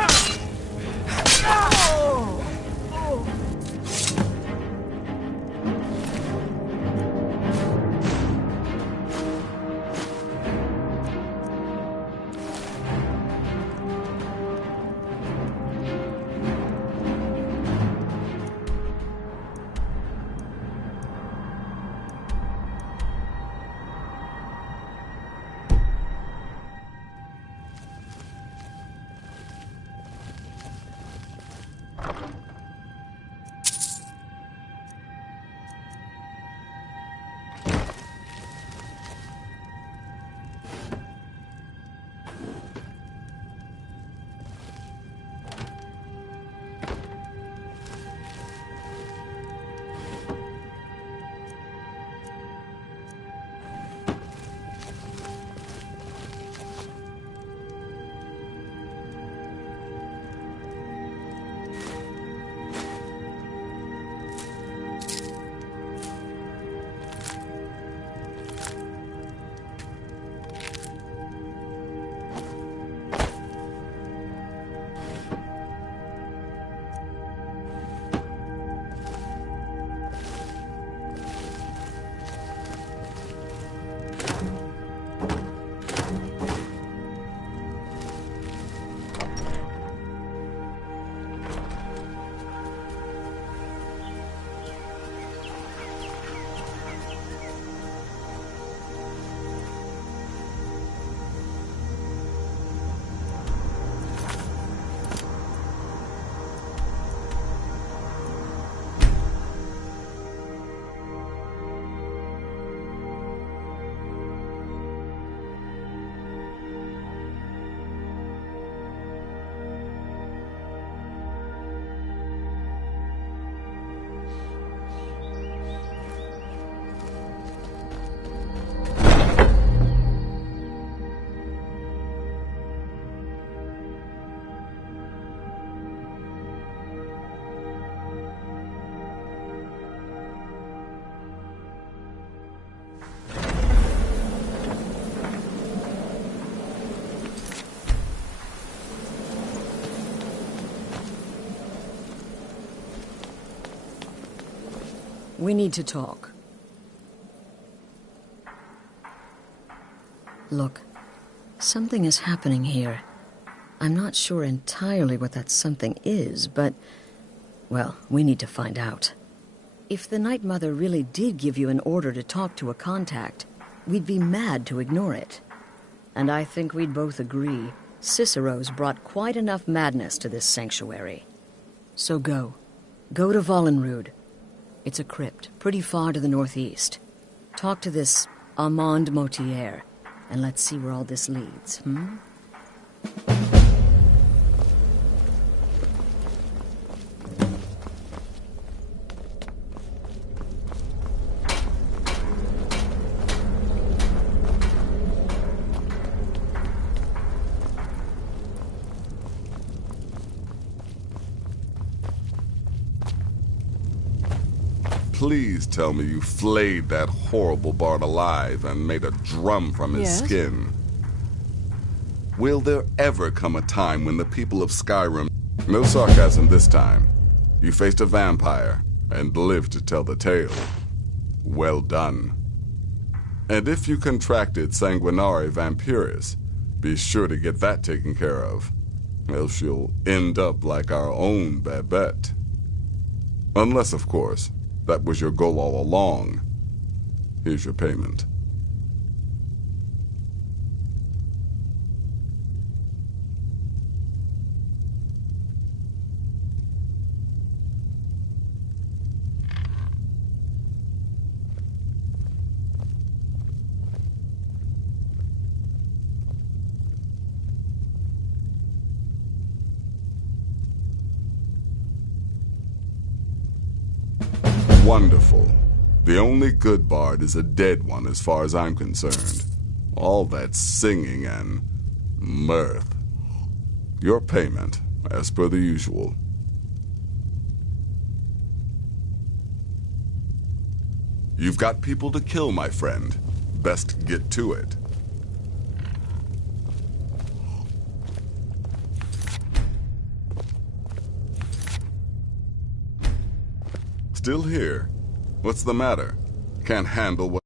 We need to talk. Look, something is happening here. I'm not sure entirely what that something is, but, well, we need to find out. If the Night Mother really did give you an order to talk to a contact, we'd be mad to ignore it. And I think we'd both agree Cicero's brought quite enough madness to this sanctuary. So go. Go to Vollenrud. It's a crypt, pretty far to the northeast. Talk to this Armand Motier, and let's see where all this leads, Please tell me you flayed that horrible Bard alive and made a drum from his skin. Will there ever come a time when the people of Skyrim... No sarcasm this time. You faced a vampire and lived to tell the tale. Well done. And if you contracted Sanguinare Vampiris, be sure to get that taken care of. Else you'll end up like our own Babette. Unless, of course, that was your goal all along. Here's your payment. Wonderful. The only good bard is a dead one as far as I'm concerned. All that singing and mirth. Your payment, as per the usual. You've got people to kill, my friend. Best get to it. Still here? What's the matter? Can't handle what...